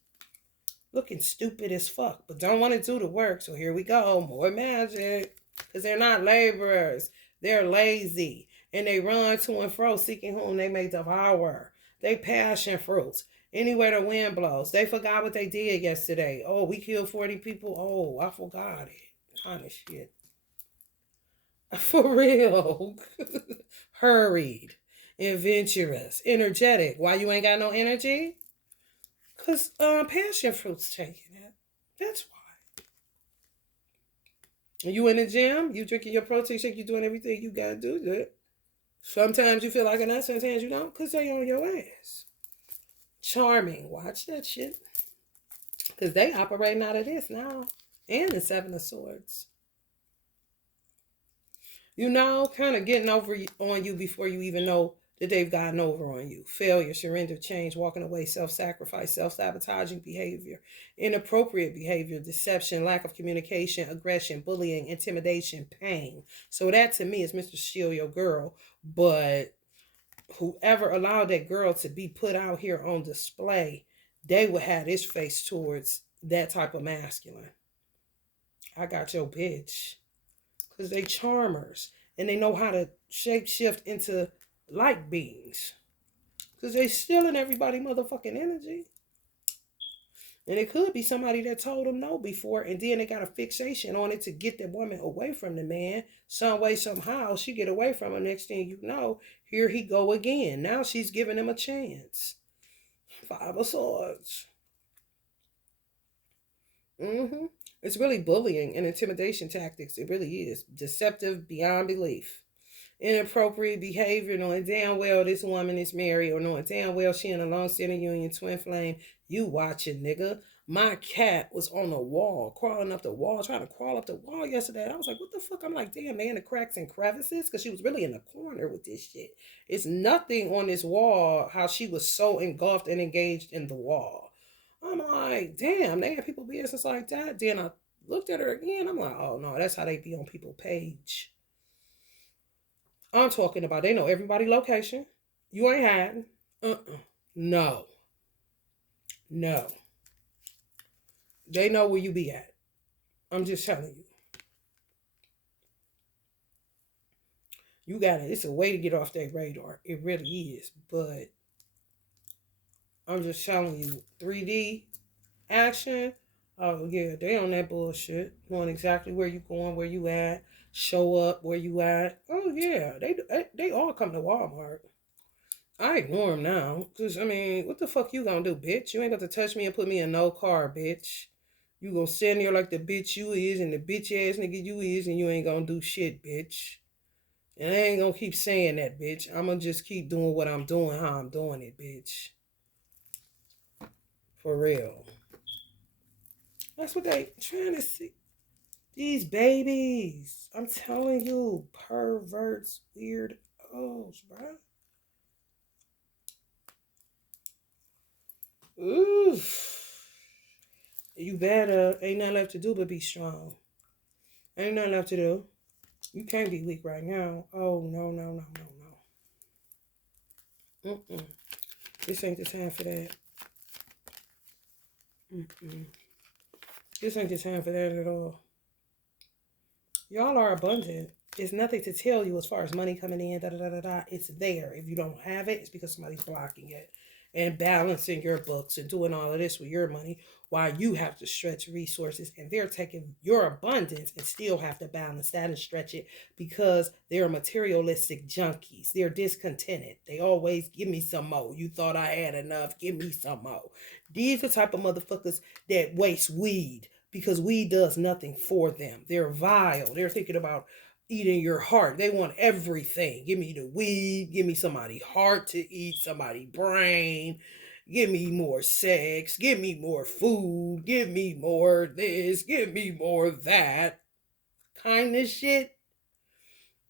Looking stupid as fuck, but don't want to do the work. So here we go, more magic. Because they're not laborers. They're lazy. And they run to and fro seeking whom they may devour. They passion fruits. Anywhere the wind blows. They forgot what they did yesterday. Oh, we killed 40 people. Oh, I forgot it. Kind of shit. For real. Hurried. Adventurous. Energetic. Why you ain't got no energy? Because passion fruit's taking it. That's why. You in the gym, you drinking your protein shake, you doing everything you gotta do it. Sometimes you feel like a nut, sometimes you don't, because they on your ass. Charming. Watch that shit. Because they operating out of this now. And the 7 of Swords. You know, kind of getting over on you before you even know that they've gotten over on you. Failure, surrender, change, walking away, self-sacrifice, self-sabotaging behavior, inappropriate behavior, deception, lack of communication, aggression, bullying, intimidation, pain. So that to me is Mr. Steal Your Girl. But whoever allowed that girl to be put out here on display, they would have his face towards that type of masculine. I got your bitch. Because they charmers. And they know how to shape shift into light beings. Because they stealing everybody motherfucking energy. And it could be somebody that told them no before, and then they got a fixation on it to get the woman away from the man. Some way, somehow, she get away from him. Next thing you know, here he go again. Now she's giving him a chance. 5 of Swords. It's really bullying and intimidation tactics. It really is. Deceptive beyond belief. Inappropriate behavior, knowing damn well this woman is married, or knowing damn well she in a long-standing union, twin flame. You watching, nigga. My cat was on the wall, crawling up the wall, trying to crawl up the wall yesterday. I was like, what the fuck? I'm like, damn, they in the cracks and crevices? Because she was really in the corner with this shit. It's nothing on this wall, how she was so engulfed and engaged in the wall. I'm like, damn, they have people business like that. Then I looked at her again. I'm like, oh no, that's how they be on people's page. I'm talking about they know everybody location. You ain't hiding. No. No. They know where you be at. I'm just telling you. You got it. It's a way to get off that radar. It really is. But I'm just telling you, 3D action. Oh yeah, they on that bullshit. Knowing exactly where you going, where you at, show up where you at. Oh yeah, they all come to Walmart. I ignore them now, cause I mean, what the fuck you gonna do, bitch? You ain't got to touch me and put me in no car, bitch. You gonna stand there like the bitch you is and the bitch ass nigga you is, and you ain't gonna do shit, bitch. And I ain't gonna keep saying that, bitch. I'm gonna just keep doing what I'm doing, how I'm doing it, bitch. For real. That's what they trying to see. These babies. I'm telling you, perverts, weirdos, bro. Oof. You better. Ain't nothing left to do but be strong. Ain't nothing left to do. You can't be weak right now. Oh, no, no, no, no, no. Mm-mm. This ain't the time for that. Mm-mm. This ain't the time for that at all. Y'all are abundant. There's nothing to tell you as far as money coming in, da da da da da. It's there. If you don't have it, it's because somebody's blocking it and balancing your books and doing all of this with your money while you have to stretch resources and they're taking your abundance and still have to balance that and stretch it because they're materialistic junkies. They're discontented. They always give me some more. You thought I had enough. Give me some more. These are the type of motherfuckers that waste weed because weed does nothing for them. They're vile. They're thinking about eating your heart. They want everything. Give me the weed. Give me somebody heart to eat, somebody brain. Give me more sex. Give me more food. Give me more this. Give me more that. Kind of shit.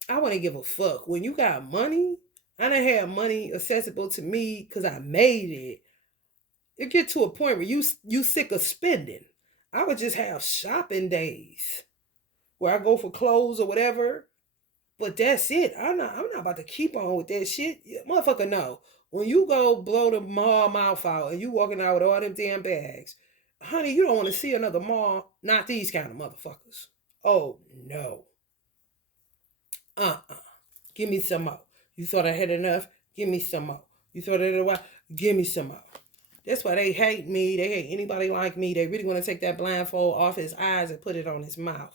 I want to give a fuck. When you got money, I done had money accessible to me because I made it. It get to a point where you sick of spending. I would just have shopping days where I go for clothes or whatever. But that's it. I'm not about to keep on with that shit. Yeah, motherfucker, no. When you go blow the mall mouth out and you walking out with all them damn bags, honey, you don't want to see another mall. Not these kind of motherfuckers. Oh no. Uh-uh. Give me some more. You thought I had enough? Give me some more. You thought I had a while? Give me some more. That's why they hate me. They hate anybody like me. They really want to take that blindfold off his eyes and put it on his mouth.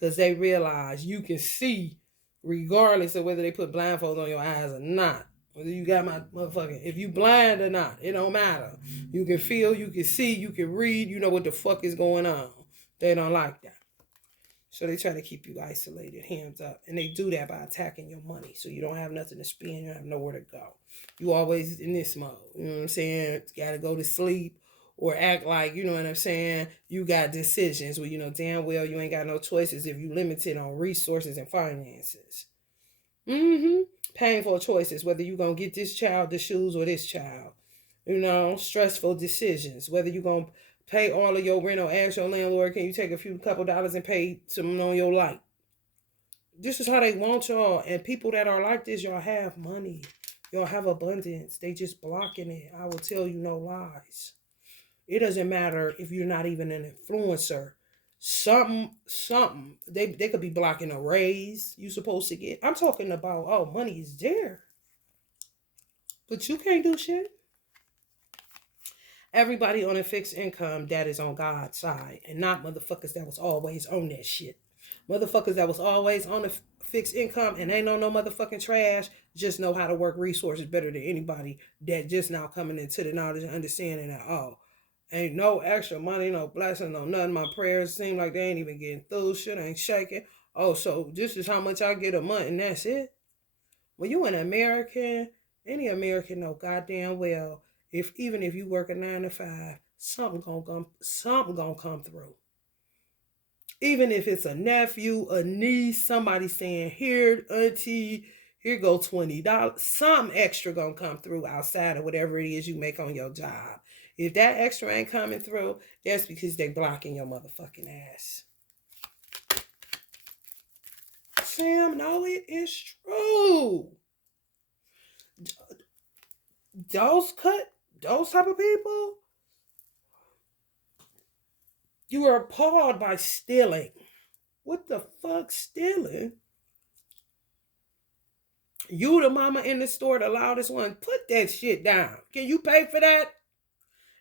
Because they realize you can see regardless of whether they put blindfolds on your eyes or not. Whether you got my motherfucking, if you blind or not, it don't matter. You can feel, you can see, you can read, you know what the fuck is going on. They don't like that. So they try to keep you isolated, hands up. And they do that by attacking your money. So you don't have nothing to spend, you don't have nowhere to go. You always in this mode. You know what I'm saying? You gotta go to sleep or act like, you know what I'm saying, you got decisions where you know damn well you ain't got no choices if you limited on resources and finances. Mm-hmm. Painful choices, whether you gonna get this child the shoes or this child. You know, stressful decisions, whether you gonna pay all of your rent or ask your landlord, can you take a few couple dollars and pay some on your light? This is how they want y'all. And people that are like this, y'all have money. Y'all have abundance. They just blocking it. I will tell you no lies. It doesn't matter if you're not even an influencer. Something. They could be blocking a raise you supposed to get. I'm talking about, oh, money is there. But you can't do shit. Everybody on a fixed income that is on God's side and not motherfuckers that was always on that shit. Motherfuckers that was always on a fixed income and ain't on no motherfucking trash just know how to work resources better than anybody that just now coming into the knowledge and understanding that, oh, ain't no extra money, no blessing, no nothing. My prayers seem like they ain't even getting through. Shit ain't shaking. Oh, so this is how much I get a month and that's it? When you an American, any American know goddamn well if even if you work a 9 to 5, something gonna come through. Even if it's a nephew, a niece, somebody saying, here, auntie, here go $20. Something extra gonna come through outside of whatever it is you make on your job. If that extra ain't coming through, that's because they blocking your motherfucking ass. Sam, no, it is true. Those type of people, you are appalled by stealing. What the fuck, stealing? You the mama in the store, the loudest one. Put that shit down. Can you pay for that?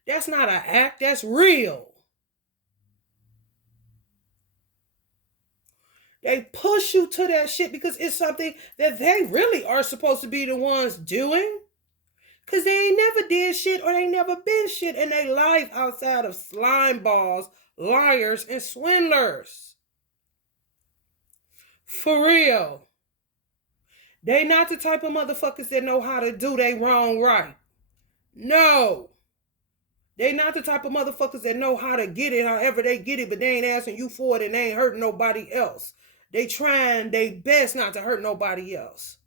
That's not an act. That's real. They push you to that shit because it's something that they really are supposed to be the ones doing. Because they ain't never did shit or they never been shit in their life outside of slime balls, liars, and swindlers. For real. They not the type of motherfuckers that know how to do they wrong right. No. They not the type of motherfuckers that know how to get it however they get it, but they ain't asking you for it and they ain't hurting nobody else. They trying they best not to hurt nobody else.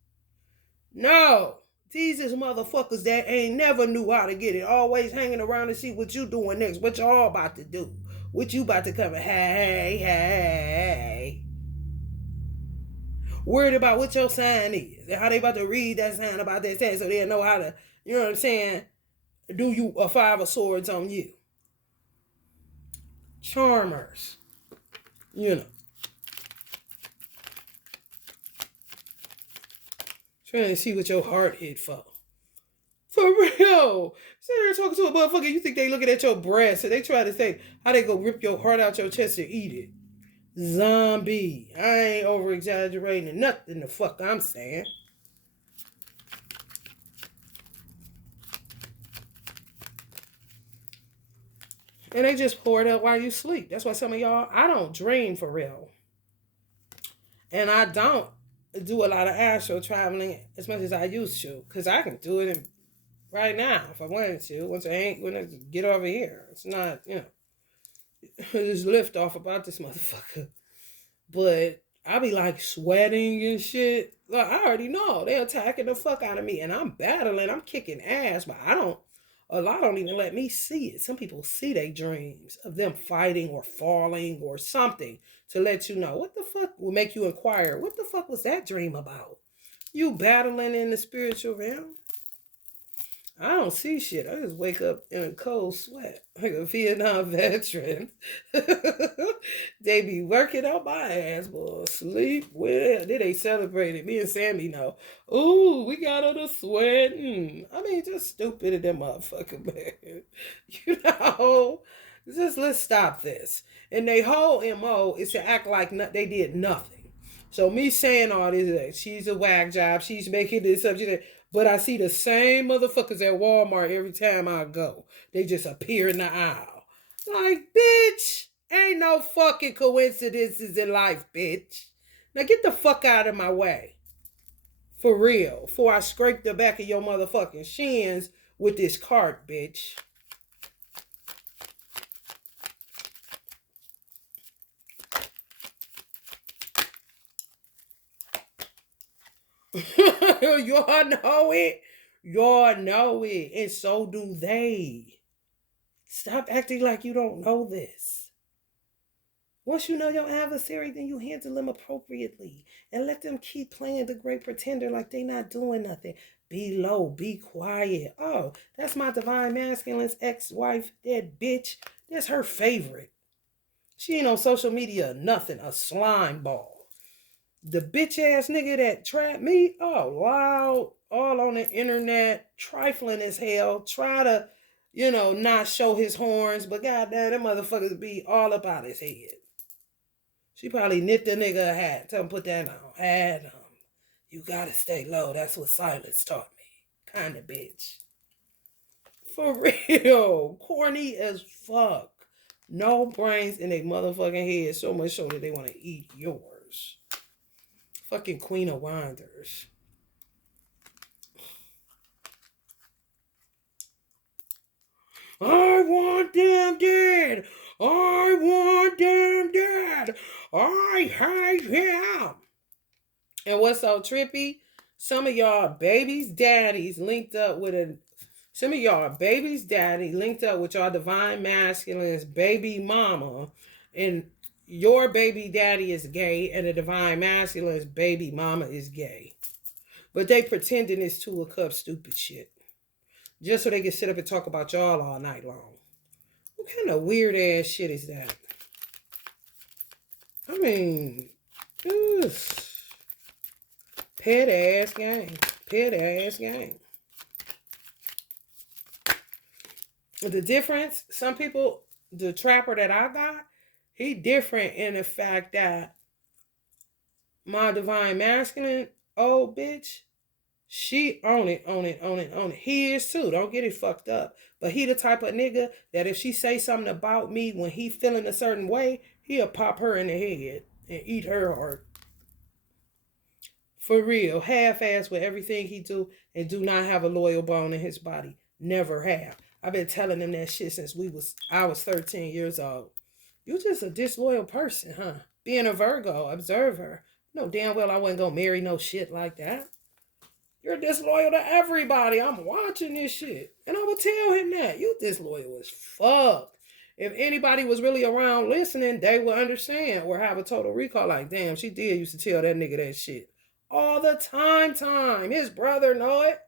No. These is motherfuckers that ain't never knew how to get it. Always hanging around to see what you doing next. What y'all about to do. What you about to come and hey. Worried about what your sign is. And how they about to read that sign about that sign so they'll know how to, you know what I'm saying, do you a 5 of swords on you. Charmers. You know. Trying to see what your heart hit for. For real. Sitting there talking to a motherfucker, you think they looking at your breast and they try to say how they go rip your heart out your chest and eat it. Zombie. I ain't over exaggerating nothing the fuck I'm saying. And they just pour it up while you sleep. That's why some of y'all, I don't dream for real. And I don't do a lot of astral traveling as much as I used to. Because I can do it right now if I wanted to. Once I ain't going to get over here. It's not, just lift off about this motherfucker. But I be like sweating and shit. Like, I already know they're attacking the fuck out of me. And I'm battling. I'm kicking ass. But a lot don't even let me see it. Some people see their dreams of them fighting or falling or something to let you know. What the fuck will make you inquire? What the fuck was that dream about? You battling in the spiritual realm? I don't see shit. I just wake up in a cold sweat like a Vietnam veteran. They be working out my ass, boy. Sleep well. Then they celebrated. Me and Sammy know. Ooh, we got on the sweating. I mean, just stupid than motherfucker, man. You know, just let's stop this. And they whole MO is to act like they did nothing. So me saying all this, like, she's a whack job. She's making this up. But I see the same motherfuckers at Walmart every time I go. They just appear in the aisle. Like, bitch, ain't no fucking coincidences in life, bitch. Now get the fuck out of my way. For real. Before I scrape the back of your motherfucking shins with this cart, bitch. Y'all know it. Y'all know it. And so do they. Stop acting like you don't know this. Once you know your adversary, then you handle them appropriately. And let them keep playing the great pretender like they not doing nothing. Be low. Be quiet. Oh, that's my divine masculine's ex-wife. That bitch. That's her favorite. She ain't on social media or nothing. A slime ball. The bitch ass nigga that trapped me, oh, loud, all on the internet, trifling as hell, try to, not show his horns, but goddamn, that motherfucker be all about his head. She probably knit the nigga a hat, tell him put that on, hat on. You gotta stay low, that's what silence taught me. Kinda bitch. For real, corny as fuck. No brains in their motherfucking head, so much so that they want to eat yours. Fucking Queen of Wonders. I want them dead. I want them dead. I hate him. And what's so trippy? Some of y'all babies' daddies linked up with some of y'all babies' daddy linked up with y'all divine masculine's baby mama, and your baby daddy is gay and the divine masculine's baby mama is gay. But they pretending it's 2 of Cups stupid shit. Just so they can sit up and talk about y'all all night long. What kind of weird ass shit is that? I mean, ugh. Pet ass game. Pet ass game. The difference, some people, the trapper that I got, he different in the fact that my divine masculine, old bitch, she own it. He is too. Don't get it fucked up. But he the type of nigga that if she say something about me when he feeling a certain way, he'll pop her in the head and eat her heart. For real. Half-ass with everything he do and do not have a loyal bone in his body. Never have. I've been telling them that shit since I was 13 years old. You just a disloyal person, huh? Being a Virgo, observer. No damn well I wasn't gonna marry no shit like that. You're disloyal to everybody. I'm watching this shit. And I would tell him that. You disloyal as fuck. If anybody was really around listening, they would understand or have a total recall. Like, damn, she did used to tell that nigga that shit. All the time. His brother know it.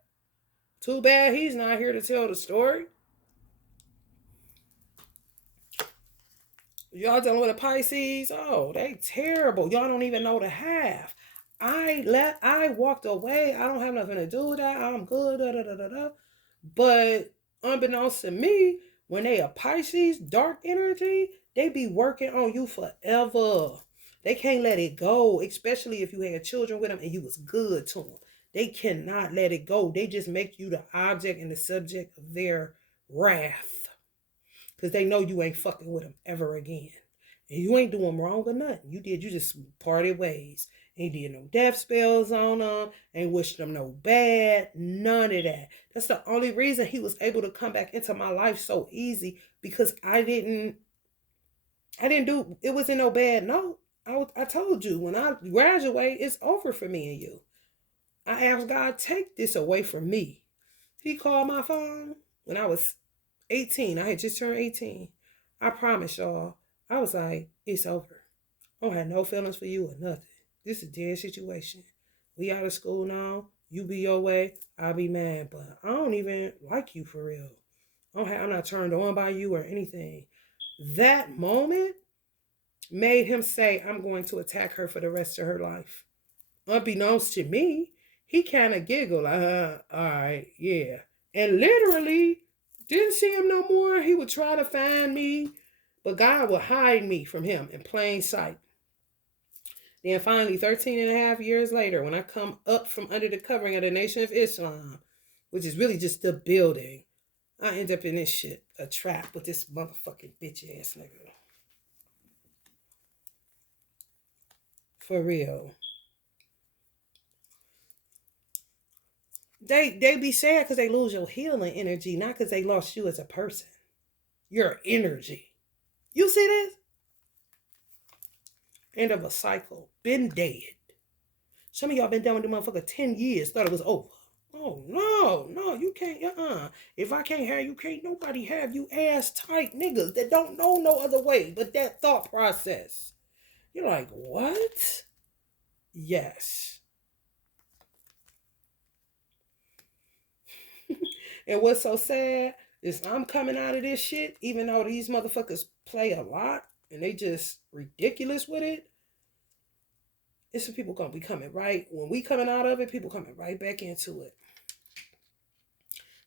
Too bad he's not here to tell the story. Y'all dealing with a Pisces? Oh, they terrible. Y'all don't even know the half. I walked away. I don't have nothing to do with that. I'm good. Da, da, da, da, da. But unbeknownst to me, when they a Pisces, dark energy, they be working on you forever. They can't let it go, especially if you had children with them and you was good to them. They cannot let it go. They just make you the object and the subject of their wrath. Because they know you ain't fucking with them ever again. And you ain't doing wrong or nothing. You just parted ways. Ain't did no death spells on them. Ain't wished them no bad. None of that. That's the only reason he was able to come back into my life so easy. Because I didn't do, it wasn't no bad note. I told you, when I graduate, it's over for me and you. I asked God, take this away from me. He called my phone when I was 18. I had just turned 18. I promise y'all, I was like, it's over. I don't have no feelings for you or nothing. This is a dead situation. We out of school now. You be your way. I'll be mad. But I don't even like you for real. I'm not turned on by you or anything. That moment made him say, I'm going to attack her for the rest of her life. Unbeknownst to me, he kind of giggled. All right, yeah. And literally didn't see him no more. He would try to find me, but God would hide me from him in plain sight. Then finally, 13 and a half years later, when I come up from under the covering of the Nation of Islam, which is really just the building, I end up in this shit, a trap with this motherfucking bitch ass nigga. For real. They be sad because they lose your healing energy, not because they lost you as a person. Your energy. You see this? End of a cycle. Been dead. Some of y'all been done with the motherfucker 10 years, thought it was over. Oh, no, you can't, If I can't have you, can't nobody have you. Ass tight niggas that don't know no other way but that thought process. You're like, what? Yes. And what's so sad is I'm coming out of this shit, even though these motherfuckers play a lot and they just ridiculous with it. It's some people gonna be coming right. When we coming out of it, people coming right back into it.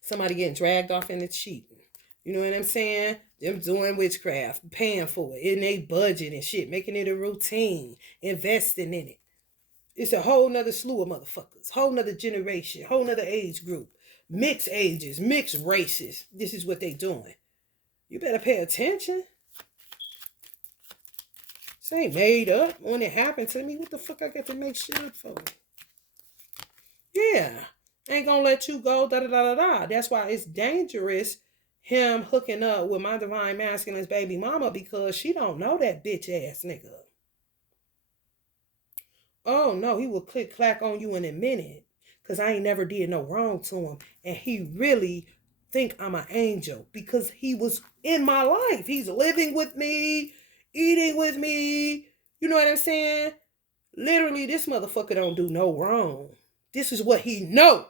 Somebody getting dragged off into cheating. You know what I'm saying? Them doing witchcraft, paying for it, in their budget and shit, making it a routine, investing in it. It's a whole nother slew of motherfuckers, whole nother generation, whole nother age group, mixed ages, mixed races. This is what they doing. You better pay attention. This ain't made up. When it happened to me, what the fuck I got to make shit up for? Yeah. Ain't gonna let you go, da-da-da-da-da. That's why it's dangerous him hooking up with my divine masculine's baby mama, because she don't know that bitch ass nigga. Oh no, he will click clack on you in a minute, because I ain't never did no wrong to him. And he really think I'm an angel because he was in my life. He's living with me, eating with me. You know what I'm saying? Literally, this motherfucker don't do no wrong. This is what he know.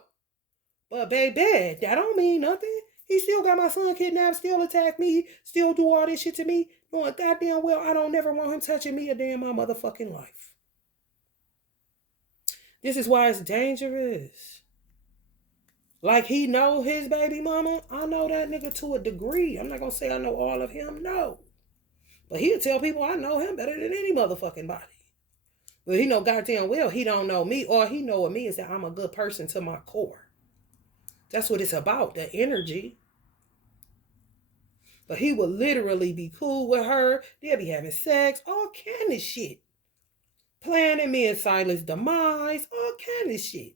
But baby, that don't mean nothing. He still got my son kidnapped, still attack me, still do all this shit to me, knowing goddamn well I don't never want him touching me a day in my motherfucking life. This is why it's dangerous. Like he know his baby mama. I know that nigga to a degree. I'm not going to say I know all of him. No. But he'll tell people I know him better than any motherfucking body. But he know goddamn well he don't know me. All he know of me is that I'm a good person to my core. That's what it's about, the energy. But he would literally be cool with her. They'll be having sex. All kind of shit. Planning me and Silas' demise. All kind of shit.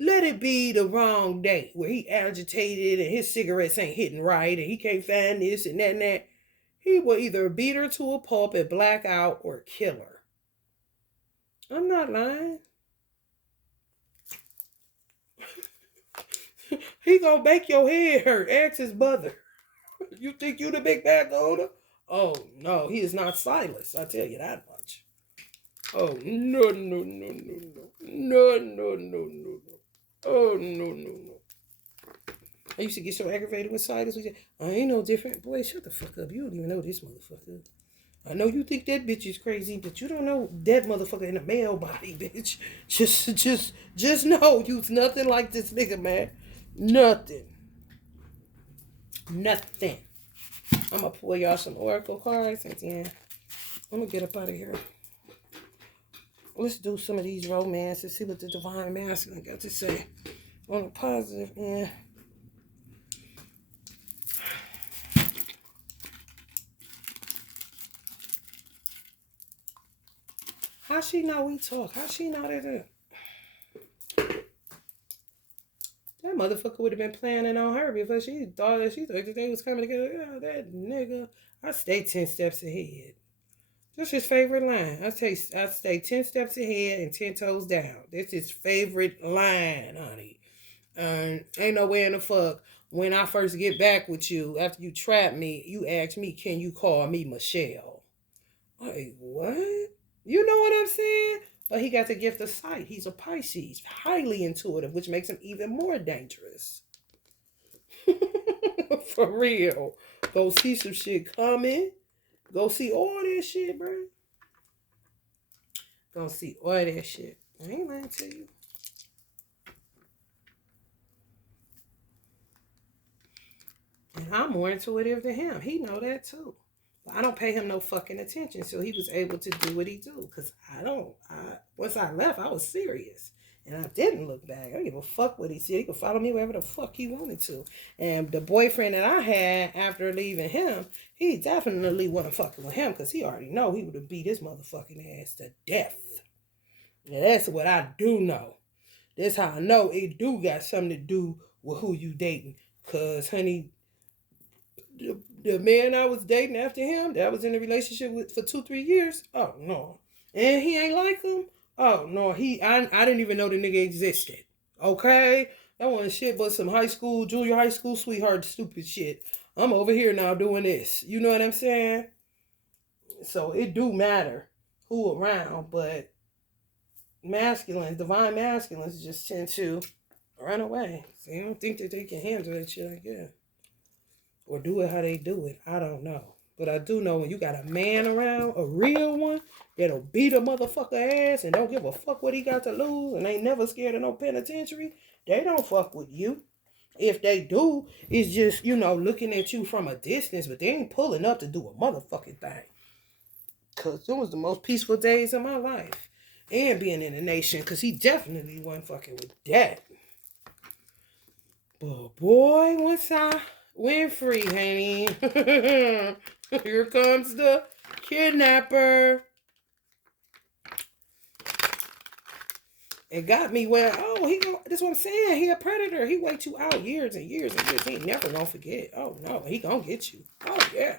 Let it be the wrong day where he agitated and his cigarettes ain't hitting right and he can't find this and that and that. He will either beat her to a pulp and black out or kill her. I'm not lying. He gonna make your head hurt. Ask his mother. You think you the big bad owner? Oh no, he is not Silas. I tell you that much. Oh no no no no no no no no no. Oh no no no. I used to get so aggravated with Silas. I ain't no different. Boy, shut the fuck up. You don't even know this motherfucker. I know you think that bitch is crazy, but you don't know that motherfucker in a male body, bitch. Just know you's nothing like this nigga, man. Nothing. Nothing. I'm gonna pull y'all some oracle cards and then I'm gonna get up out of here. Let's do some of these romance and see what the divine masculine got to say on the positive end. How she know we talk? How she know that? That motherfucker would have been planning on her before she thought that they was coming together. Yeah, that nigga. I stay 10 steps ahead. That's his favorite line. I stay 10 steps ahead and 10 toes down. That's his favorite line, honey. Ain't no way in the fuck. When I first get back with you, after you trap me, you ask me, can you call me Michelle? Like, what? You know what I'm saying? But he got the gift of sight. He's a Pisces, highly intuitive, which makes him even more dangerous. For real. Go see some shit coming. Go see all that shit, bro. Go see all that shit. I ain't lying to you. And I'm more intuitive than him. He know that too. But I don't pay him no fucking attention. So he was able to do what he do. Because once I left, I was serious. And I didn't look back. I don't give a fuck what he said. He could follow me wherever the fuck he wanted to. And the boyfriend that I had after leaving him, he definitely wasn't fucking with him because he already know he would have beat his motherfucking ass to death. And that's what I do know. That's how I know it do got something to do with who you dating. Because, honey, the man I was dating after him, that I was in a relationship with for 2-3 years, oh, no. And he ain't like him. Oh, no, I didn't even know the nigga existed. Okay? That wasn't shit but some junior high school sweetheart stupid shit. I'm over here now doing this. You know what I'm saying? So it do matter who around, but divine masculines just tend to run away. So they don't think that they can handle that shit, I guess. Or do it how they do it. I don't know. But I do know when you got a man around, a real one, that'll beat a motherfucker ass and don't give a fuck what he got to lose and ain't never scared of no penitentiary, they don't fuck with you. If they do, it's just, looking at you from a distance, but they ain't pulling up to do a motherfucking thing. Because it was the most peaceful days of my life. And being in the nation, because he definitely wasn't fucking with that. But boy, once I went free, honey. Here comes the kidnapper. It got me where, that's what I'm saying. He a predator. He wait you out years and years and years. He ain't never gonna forget. Oh, no, he gonna get you. Oh, yeah.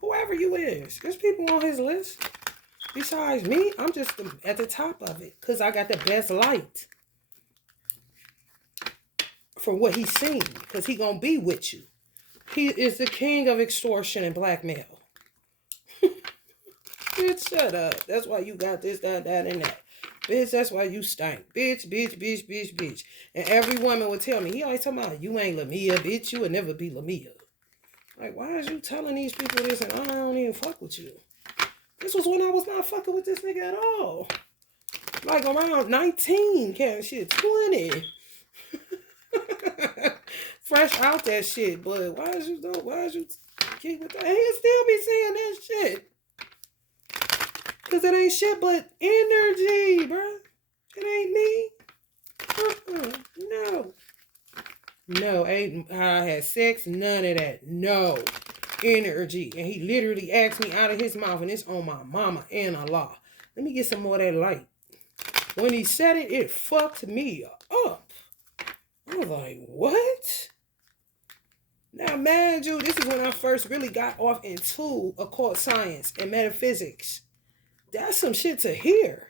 Whoever you is. There's people on his list. Besides me, I'm just at the top of it. Because I got the best light. For what he's seen. Because he gonna be with you. He is the king of extortion and blackmail. Bitch, shut up. That's why you got this, that, and that. Bitch, that's why you stink. Bitch, bitch, bitch, bitch, bitch. And every woman would tell me, he always talking about, you ain't Lamia, bitch. You would never be Lamia. Like, why is you telling these people this and I don't even fuck with you? This was when I was not fucking with this nigga at all. Like around 19, kind shit, 20. Fresh out that shit, but why is you keep with that? And he'll still be saying that shit. Cause it ain't shit but energy, bruh. It ain't me. No. No, ain't how I had sex, none of that. No. Energy. And he literally asked me out of his mouth, and it's on my mama and Allah. Let me get some more of that light. When he said it, it fucked me up. was like, what? Now, mind you, this is when I first really got off into occult science and metaphysics. That's some shit to hear.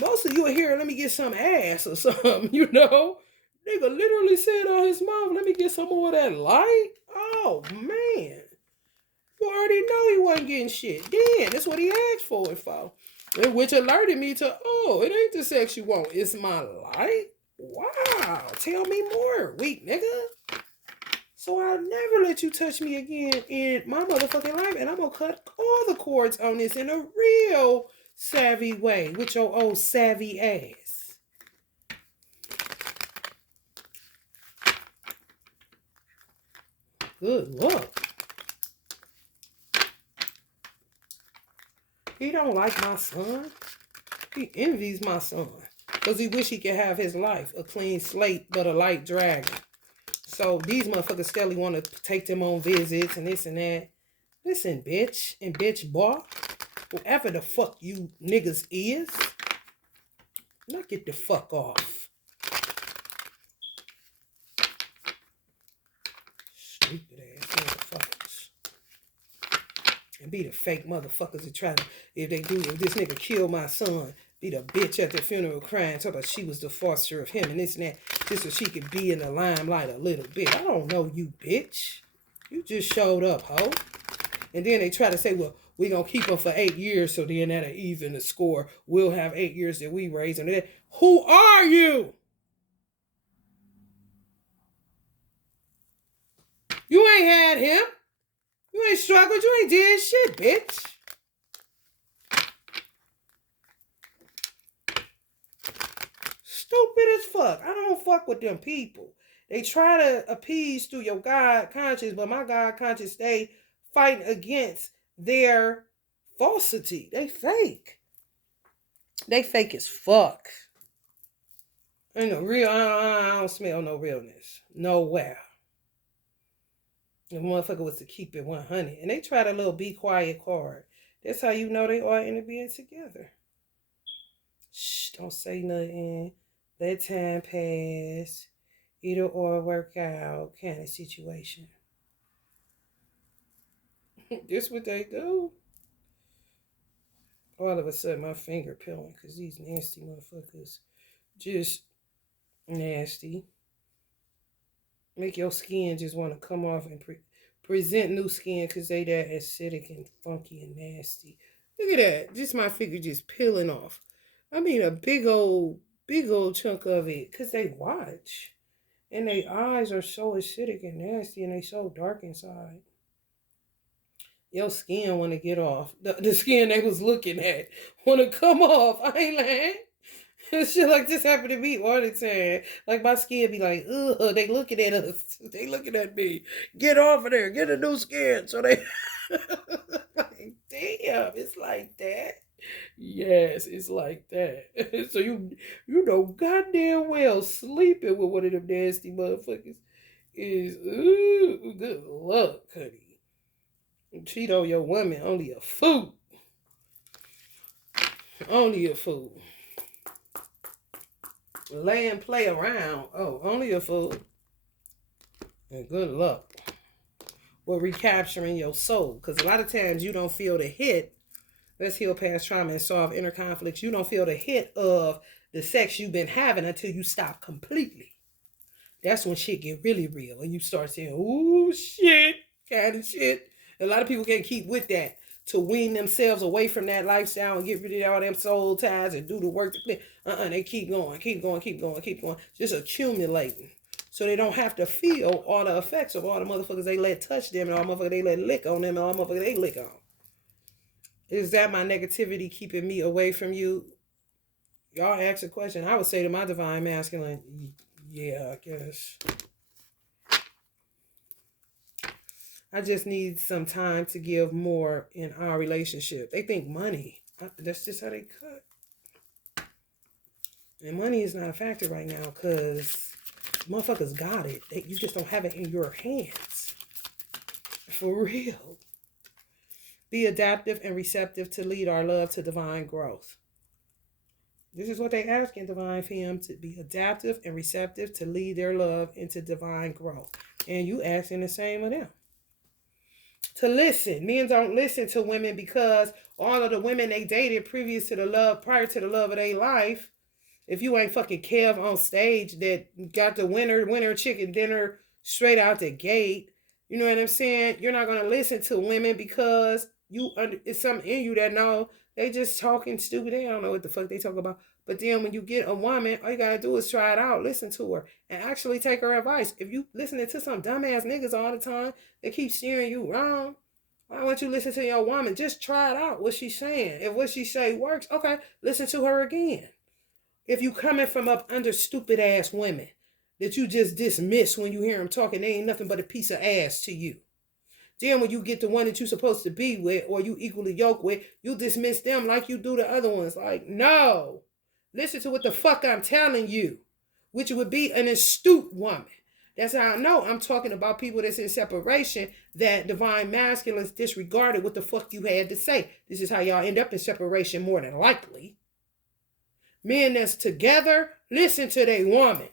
Most of you are here, let me get some ass or something, you know? Nigga literally said on his mouth, let me get some more of that light. Oh, man. You already know he wasn't getting shit. Then, that's what he asked for it for. Which alerted me to, oh, it ain't the sex you want. It's my light. Wow. Tell me more, weak nigga. So I'll never let you touch me again in my motherfucking life. And I'm going to cut all the cords on this in a real savvy way with your old savvy ass. Good luck. He don't like my son. He envies my son. Because he wish he could have his life. A clean slate, but a light dragon. So these motherfuckers still want to take them on visits and this and that. Listen, bitch and bitch boy. Whoever the fuck you niggas is. Knock it the fuck off. Stupid ass motherfuckers. And be the fake motherfuckers that try to, if this nigga kill my son, be the bitch at the funeral crying, talking about she was the foster of him and this and that, just so she could be in the limelight a little bit. I don't know you, bitch. You just showed up, ho. And then they try to say, well, we're going to keep him for 8 years, so then that'll even the score. We'll have 8 years that we raise him. Who are you? You ain't had him. You ain't struggled. You ain't did shit, bitch. Stupid as fuck. I don't fuck with them people. They try to appease through your God conscience, but my God conscience stay fighting against their falsity. They fake. They fake as fuck. Ain't no real, I don't smell no realness. Nowhere. The motherfucker was to keep it 100. And they tried a little be quiet card. That's how you know they are in the bed together. Shh, don't say nothing. Let time pass. Either or work out kind of situation. This what they do. All of a sudden my finger peeling because these nasty motherfuckers just nasty. Make your skin just want to come off and present new skin because they that acidic and funky and nasty. Look at that. Just my finger just peeling off. I mean a big old chunk of it because they watch. And their eyes are so acidic and nasty and they so dark inside. Your skin want to get off. The skin they was looking at want to come off. I ain't lying. Shit like this happened to me all the time. Like my skin be like, ugh, they looking at us. They looking at me. Get off of there. Get a new skin. So they like, damn, it's like that. Yes, it's like that. So you know goddamn well sleeping with one of them nasty motherfuckers is good luck, honey. Cheat on your woman, only a fool. Only a fool. Lay and play around. Oh, only a fool. And good luck with recapturing your soul. Because a lot of times you don't feel the hit. Let's heal past trauma and solve inner conflicts. You don't feel the hit of the sex you've been having until you stop completely. That's when shit get really real. And you start saying, ooh, shit, kind of shit. A lot of people can't keep with that to wean themselves away from that lifestyle and get rid of all them soul ties and do the work to play. They keep going, just accumulating. So they don't have to feel all the effects of all the motherfuckers they let touch them and all the motherfuckers they let lick on them and all the motherfuckers they lick on. Is that my negativity keeping me away from you? Y'all ask a question. I would say to my divine masculine, yeah, I guess. I just need some time to give more in our relationship. They think money. That's just how they cut. And money is not a factor right now because motherfuckers got it. You just don't have it in your hands. For real. Be adaptive and receptive to lead our love to divine growth. This is what they ask in Divine Femme, to be adaptive and receptive to lead their love into divine growth. And you asking the same of them. To listen. Men don't listen to women because all of the women they dated prior to the love of their life, if you ain't fucking Kev on stage that got the winner chicken dinner straight out the gate, you know what I'm saying? You're not gonna listen to women because it's something in you that know they just talking stupid. They don't know what the fuck they talk about. But then when you get a woman, all you gotta do is try it out, listen to her, and actually take her advice. If you listening to some dumbass niggas all the time, they keep steering you wrong. Why won't you listen to your woman? Just try it out. What she's saying. If what she say works, okay, listen to her again. If you coming from up under stupid ass women that you just dismiss when you hear them talking, they ain't nothing but a piece of ass to you. Then when you get the one that you supposed to be with or you equally yoked with, you dismiss them like you do the other ones. Like, no. Listen to what the fuck I'm telling you, which would be an astute woman. That's how I know I'm talking about people that's in separation, that divine masculines disregarded what the fuck you had to say. This is how y'all end up in separation more than likely. Men that's together, listen to their woman.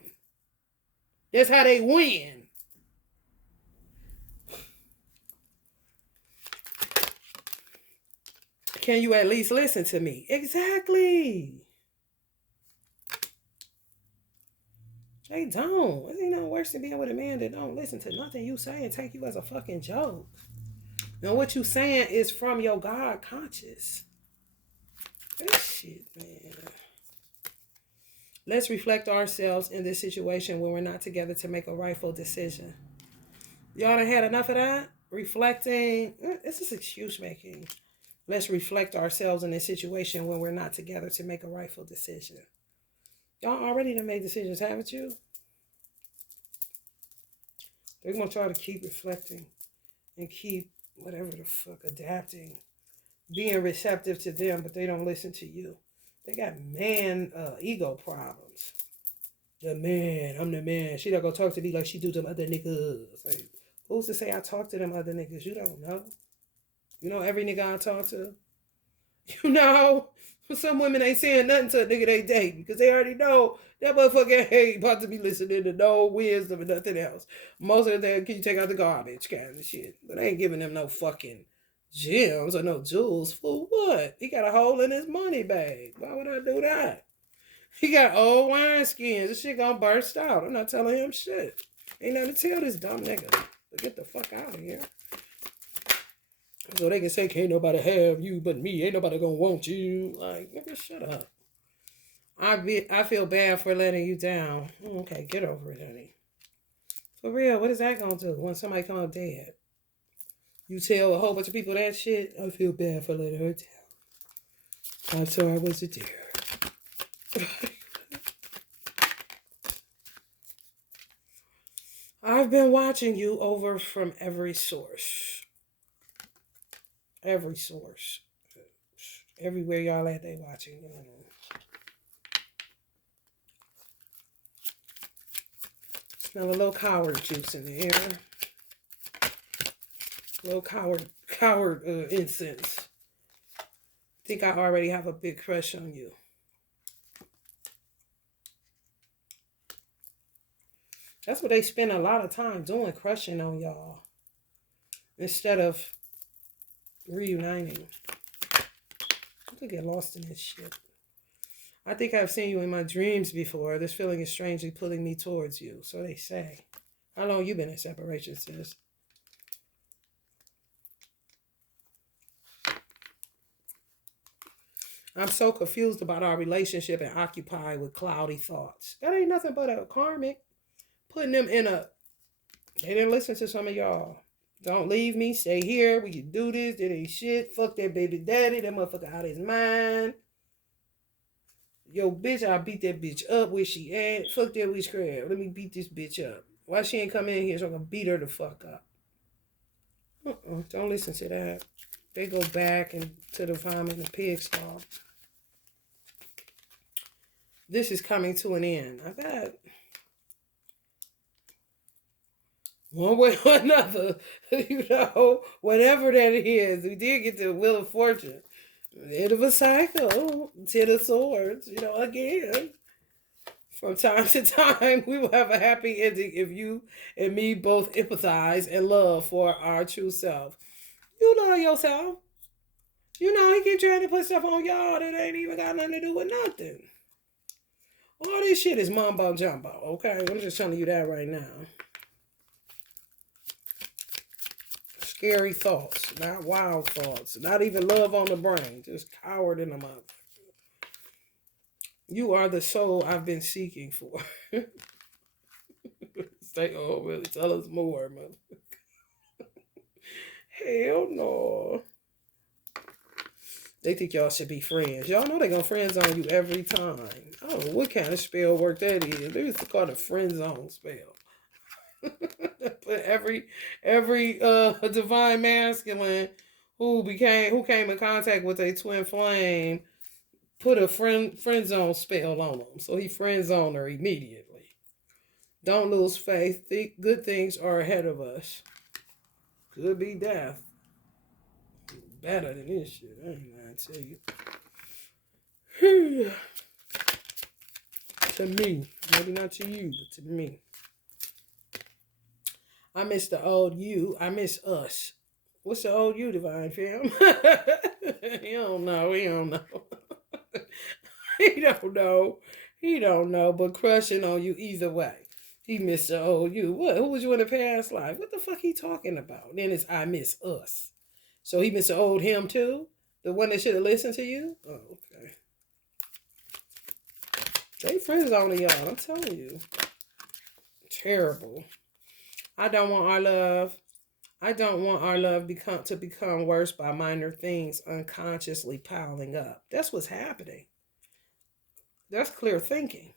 That's how they win. Can you at least listen to me? Exactly. They don't. It ain't no worse than being with a man that don't listen to nothing you say and take you as a fucking joke. Now what you saying is from your God conscious. This shit, man. Let's reflect ourselves in this situation when we're not together to make a rightful decision. Y'all done had enough of that? Reflecting. This is excuse making. Let's reflect ourselves in this situation when we're not together to make a rightful decision. Y'all already done made decisions, haven't you? They're going to try to keep reflecting and keep whatever the fuck adapting, being receptive to them, but they don't listen to you. They got ego problems. The man, I'm the man. She not gonna talk to me like she do them other niggas. Like, who's to say I talk to them other niggas? You don't know. You know every nigga I talk to? You know? Some women ain't saying nothing to a nigga they date because they already know that motherfucker ain't about to be listening to no wisdom and nothing else. Most of them, can you take out the garbage kind of shit? But they ain't giving them no fucking gems or no jewels. For what? He got a hole in his money bag. Why would I do that? He got old wine skins. This shit gonna burst out. I'm not telling him shit. Ain't nothing to tell this dumb nigga. But get the fuck out of here. So they can say, can't nobody have you but me. Ain't nobody gonna want you. Like, nigga, shut up. I feel bad for letting you down. Okay, get over it, honey. For real, what is that gonna do when somebody come up dead? You tell a whole bunch of people that shit. I feel bad for letting her down. I'm sorry I wasn't there. I've been watching you over from every source. Every source. Everywhere y'all at, they watching. Smell a little coward juice in the air. A little coward incense. Think I already have a big crush on you. That's what they spend a lot of time doing, crushing on y'all. Instead of reuniting. I could get lost in this shit. I think I've seen you in my dreams before. This feeling is strangely pulling me towards you. So they say. How long you been in separation, sis? I'm so confused about our relationship and occupied with cloudy thoughts. That ain't nothing but a karmic. Putting them in a... They didn't listen to some of y'all. Don't leave me. Stay here. We can do this. That ain't shit. Fuck that baby daddy. That motherfucker out of his mind. Yo, bitch, I beat that bitch up where she at. Fuck that witchcraft. Let me beat this bitch up. Why she ain't come in here so I can beat her the fuck up? Don't listen to that. They go back and to the vomit and the pig stall. This is coming to an end. I got... One way or another, you know, whatever that is, we did get the Wheel of Fortune. End of a cycle. Ten of Swords. Again. From time to time, we will have a happy ending if you and me both empathize and love for our true self. You love yourself. He keep trying to put stuff on y'all that ain't even got nothing to do with nothing. All this shit is mumbo jumbo, okay? I'm just telling you that right now. Scary thoughts, not wild thoughts, not even love on the brain, just coward in the mouth. You are the soul I've been seeking for. Stay over, tell us more, man. Hell no. They think y'all should be friends. Y'all know they gonna friend zone you every time. I don't know what kind of spell work that is. They used to call it a friend zone spell. But every divine masculine who came in contact with a twin flame put a friend zone spell on them. So he friend zoned her immediately. Don't lose faith. Good things are ahead of us. Could be death. Better than this shit. I ain't gonna tell you. To me. Maybe not to you, but to me. I miss the old you. I miss us. What's the old you, Divine Fam? He don't know. He don't know. He don't know. He don't know. But crushing on you either way. He missed the old you. What? Who was you in the past life? What the fuck he talking about? Then it's I miss us. So he missed the old him too? The one that should have listened to you? Oh, okay. They friends on y'all. I'm telling you. Terrible. I don't want our love to become worse by minor things unconsciously piling up. That's what's happening. That's clear thinking.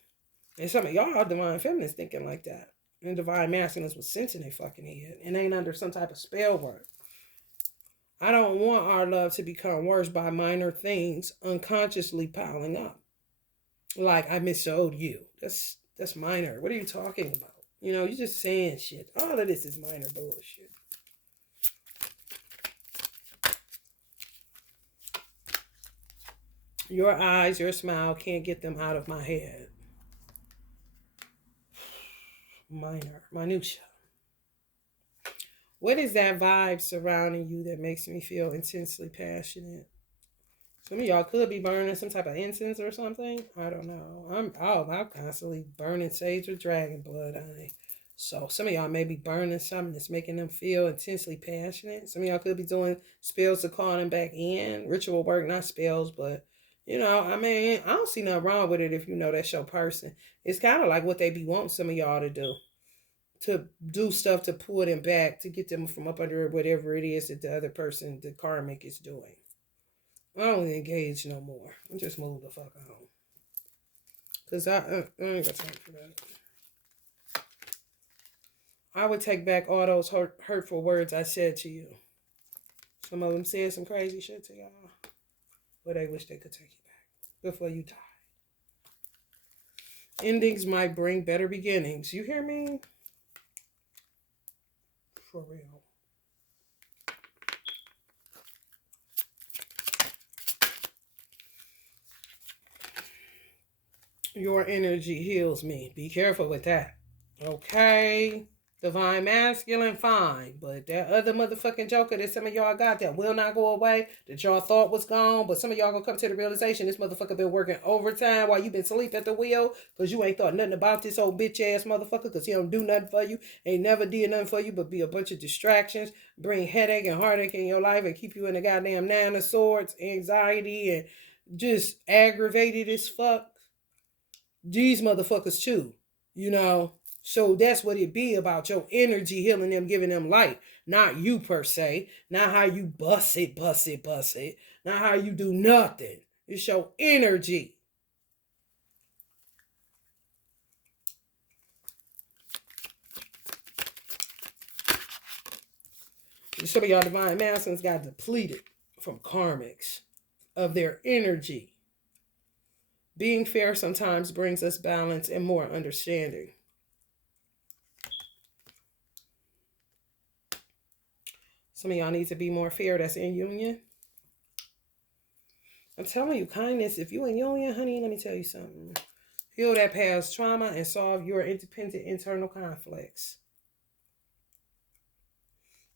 And some of y'all divine feminists thinking like that. And divine masculines was sense in their fucking head. And ain't under some type of spell work. I don't want our love to become worse by minor things unconsciously piling up. Like I missold you. That's minor. What are you talking about? You're just saying shit. All of this is minor bullshit. Your eyes, your smile, can't get them out of my head. Minor, minutia. What is that vibe surrounding you that makes me feel intensely passionate? Some of y'all could be burning some type of incense or something. I don't know. I'm constantly burning sage or dragon blood, honey. So some of y'all may be burning something that's making them feel intensely passionate. Some of y'all could be doing spells to call them back in. Ritual work, not spells, but I don't see nothing wrong with it if that's your person. It's kind of like what they be wanting some of y'all to do. To do stuff to pull them back, to get them from up under whatever it is that the other person, the karmic, is doing. I don't engage no more. I just move the fuck on. Because I ain't got time for that. I would take back all those hurtful words I said to you. Some of them said some crazy shit to y'all. But they wish they could take you back before you die. Endings might bring better beginnings. You hear me? For real. Your energy heals me. Be careful with that. Okay? Divine masculine, fine. But that other motherfucking joker that some of y'all got that will not go away, that y'all thought was gone, but some of y'all gonna come to the realization this motherfucker been working overtime while you been asleep at the wheel because you ain't thought nothing about this old bitch ass motherfucker because he don't do nothing for you, ain't never did nothing for you but be a bunch of distractions, bring headache and heartache in your life and keep you in the goddamn nine of swords, anxiety, and just aggravated as fuck. These motherfuckers too, So that's what it be about, your energy healing them, giving them light. Not you per se. Not how you bust it. Not how you do nothing. It's your energy. Some of y'all divine masculines got depleted from karmics of their energy. Being fair sometimes brings us balance and more understanding. Some of y'all need to be more fair that's in union. I'm telling you, kindness. If you in union, honey, let me tell you something. Heal that past trauma and solve your independent internal conflicts.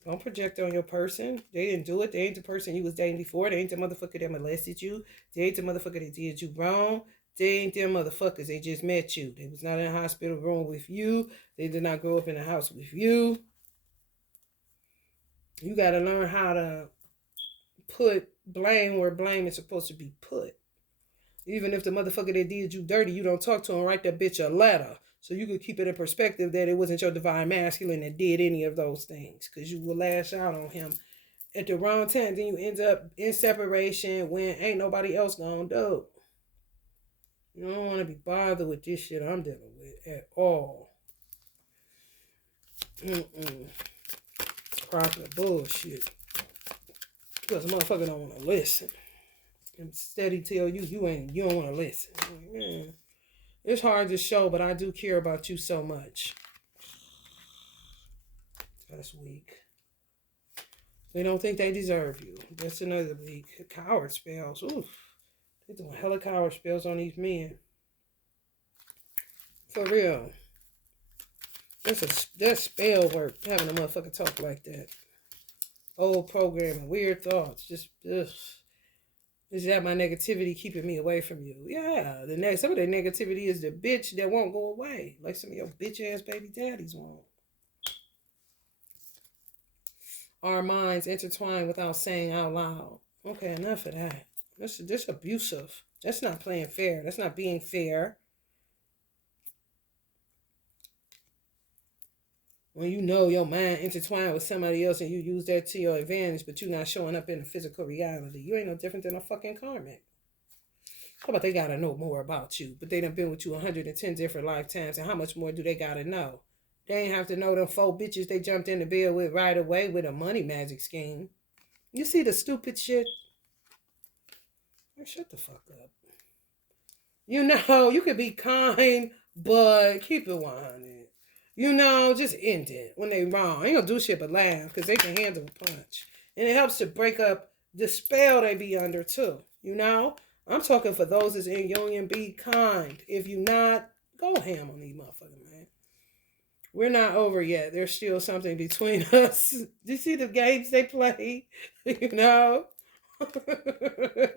Don't project on your person. They didn't do it. They ain't the person you was dating before. They ain't the motherfucker that molested you. They ain't the motherfucker that did you wrong. They ain't them motherfuckers. They just met you. They was not in a hospital room with you. They did not grow up in a house with you. You got to learn how to put blame where blame is supposed to be put. Even if the motherfucker that did you dirty, you don't talk to him, write that bitch a letter. So you could keep it in perspective that it wasn't your divine masculine that did any of those things. Because you will lash out on him at the wrong time. Then you end up in separation when ain't nobody else gonna do. You don't want to be bothered with this shit I'm dealing with at all. Cropping the bullshit. Because a motherfucker don't want to listen. And steady tell you you don't want to listen. Man, it's hard to show, but I do care about you so much. That's weak. They don't think they deserve you. That's another weak. Coward spells. Oof. They're doing hella coward spells on these men. For real. That's spell work, having a motherfucker talk like that. Old programming, weird thoughts. Just that my negativity keeping me away from you. Yeah, some of the negativity is the bitch that won't go away. Like some of your bitch ass baby daddies won't. Our minds intertwine without saying out loud. Okay, enough of that. That's abusive. That's not playing fair. That's not being fair. When you know your mind intertwined with somebody else and you use that to your advantage, but you're not showing up in the physical reality, you ain't no different than a fucking karmic. How about they gotta know more about you, but they done been with you 110 different lifetimes, and how much more do they gotta know? They ain't have to know them 4 bitches they jumped in the bed with right away with a money magic scheme. You see the stupid shit? Shut the fuck up. You know, you could be kind, but keep it 100. You know, just end it when they wrong. Ain't gonna do shit but laugh because they can handle a punch. And it helps to break up the spell they be under too. You know? I'm talking for those that's in union, be kind. If you not, go ham on these motherfuckers, man. We're not over yet. There's still something between us. Do you see the games they play? You know?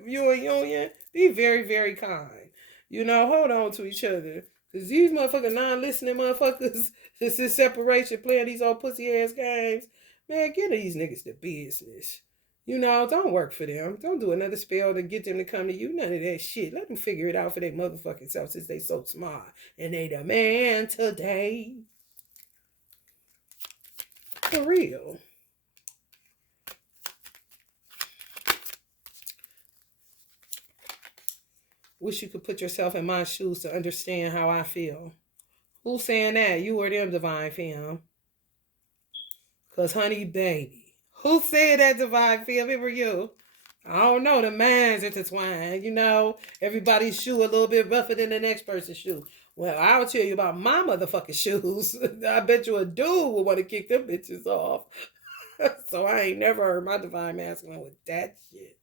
You in union, be very, very kind. You know, hold on to each other. Because these motherfucking non-listening motherfuckers, this is separation, playing these old pussy-ass games. Man, get these niggas to business. You know, don't work for them. Don't do another spell to get them to come to you. None of that shit. Let them figure it out for their motherfucking self since they so smart. And they the man today. For real. Wish you could put yourself in my shoes to understand how I feel. Who's saying that? You or them, Divine Femme? Because, honey, baby. Who said that, Divine Femme? It were you. I don't know. The minds intertwined. You know, everybody's shoe a little bit rougher than the next person's shoe. Well, I'll tell you about my motherfucking shoes. I bet you a dude would want to kick them bitches off. So I ain't never heard my divine masculine with that shit.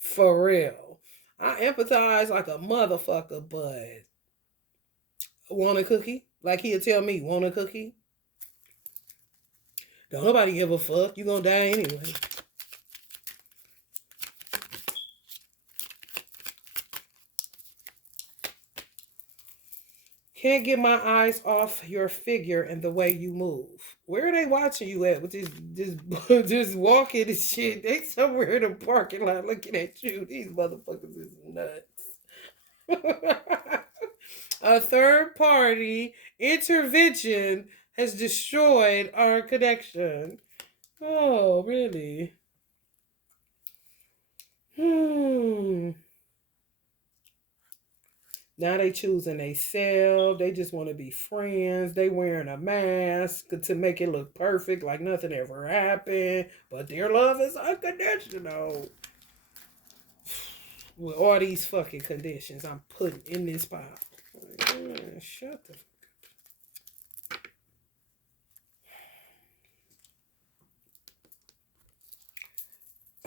For real. I empathize like a motherfucker, but want a cookie? Like he'll tell me, want a cookie? Don't nobody give a fuck. You gonna die anyway. Can't get my eyes off your figure and the way you move. Where are they watching you at with this walking and shit? They somewhere in the parking lot looking at you. These motherfuckers is nuts. A third party intervention has destroyed our connection. Oh, really? Now they choosing they self. They just want to be friends. They wearing a mask to make it look perfect, like nothing ever happened. But their love is unconditional. With all these fucking conditions I'm putting in this pile. Like, shut the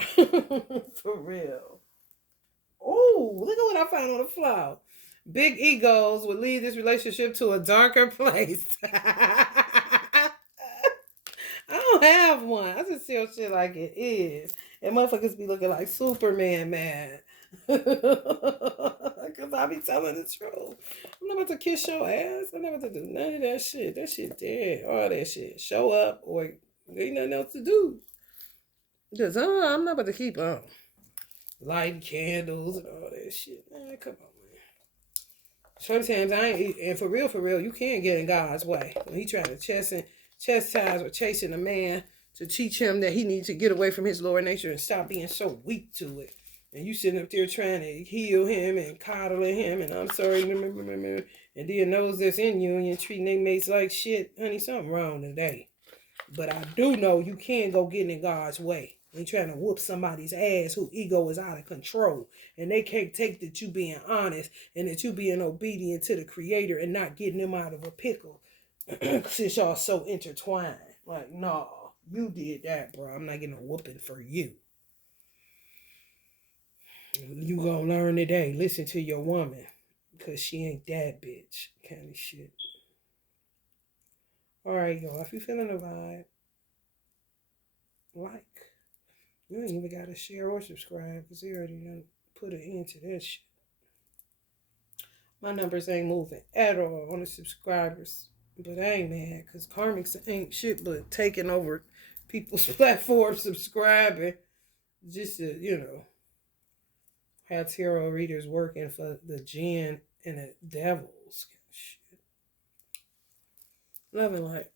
fuck up. For real. Ooh, look at what I found on the floor. Big egos would lead this relationship to a darker place. I don't have one. I just tell shit like it is. And motherfuckers be looking like Superman mad. Because I be telling the truth. I'm not about to kiss your ass. I'm not about to do none of that shit. That shit dead. All that shit. Show up or ain't nothing else to do. Because I'm not about to keep on lighting candles and all that shit. Man, come on, man. Sometimes I ain't, and for real, you can't get in God's way. When he trying to chastise or chasing a man to teach him that he needs to get away from his lower nature and stop being so weak to it. And you sitting up there trying to heal him and coddling him and I'm sorry, and then those that's in union treating their mates like shit. Honey, something wrong today. But I do know you can't go getting in God's way and trying to whoop somebody's ass whose ego is out of control. And they can't take that you being honest and that you being obedient to the creator and not getting them out of a pickle. Since y'all so intertwined. Like, no, you did that, bro. I'm not getting a whooping for you. You gonna learn today. Listen to your woman. Because she ain't that bitch. Kind of shit. Alright, y'all. If you feeling the vibe, like. You ain't even gotta share or subscribe. Because they already done put an end to that shit. My numbers ain't moving at all on the subscribers. But I ain't mad. Because karmics ain't shit but taking over people's platforms, subscribing. Just to, have tarot readers working for the jinn and the devils. Shit. Love and light.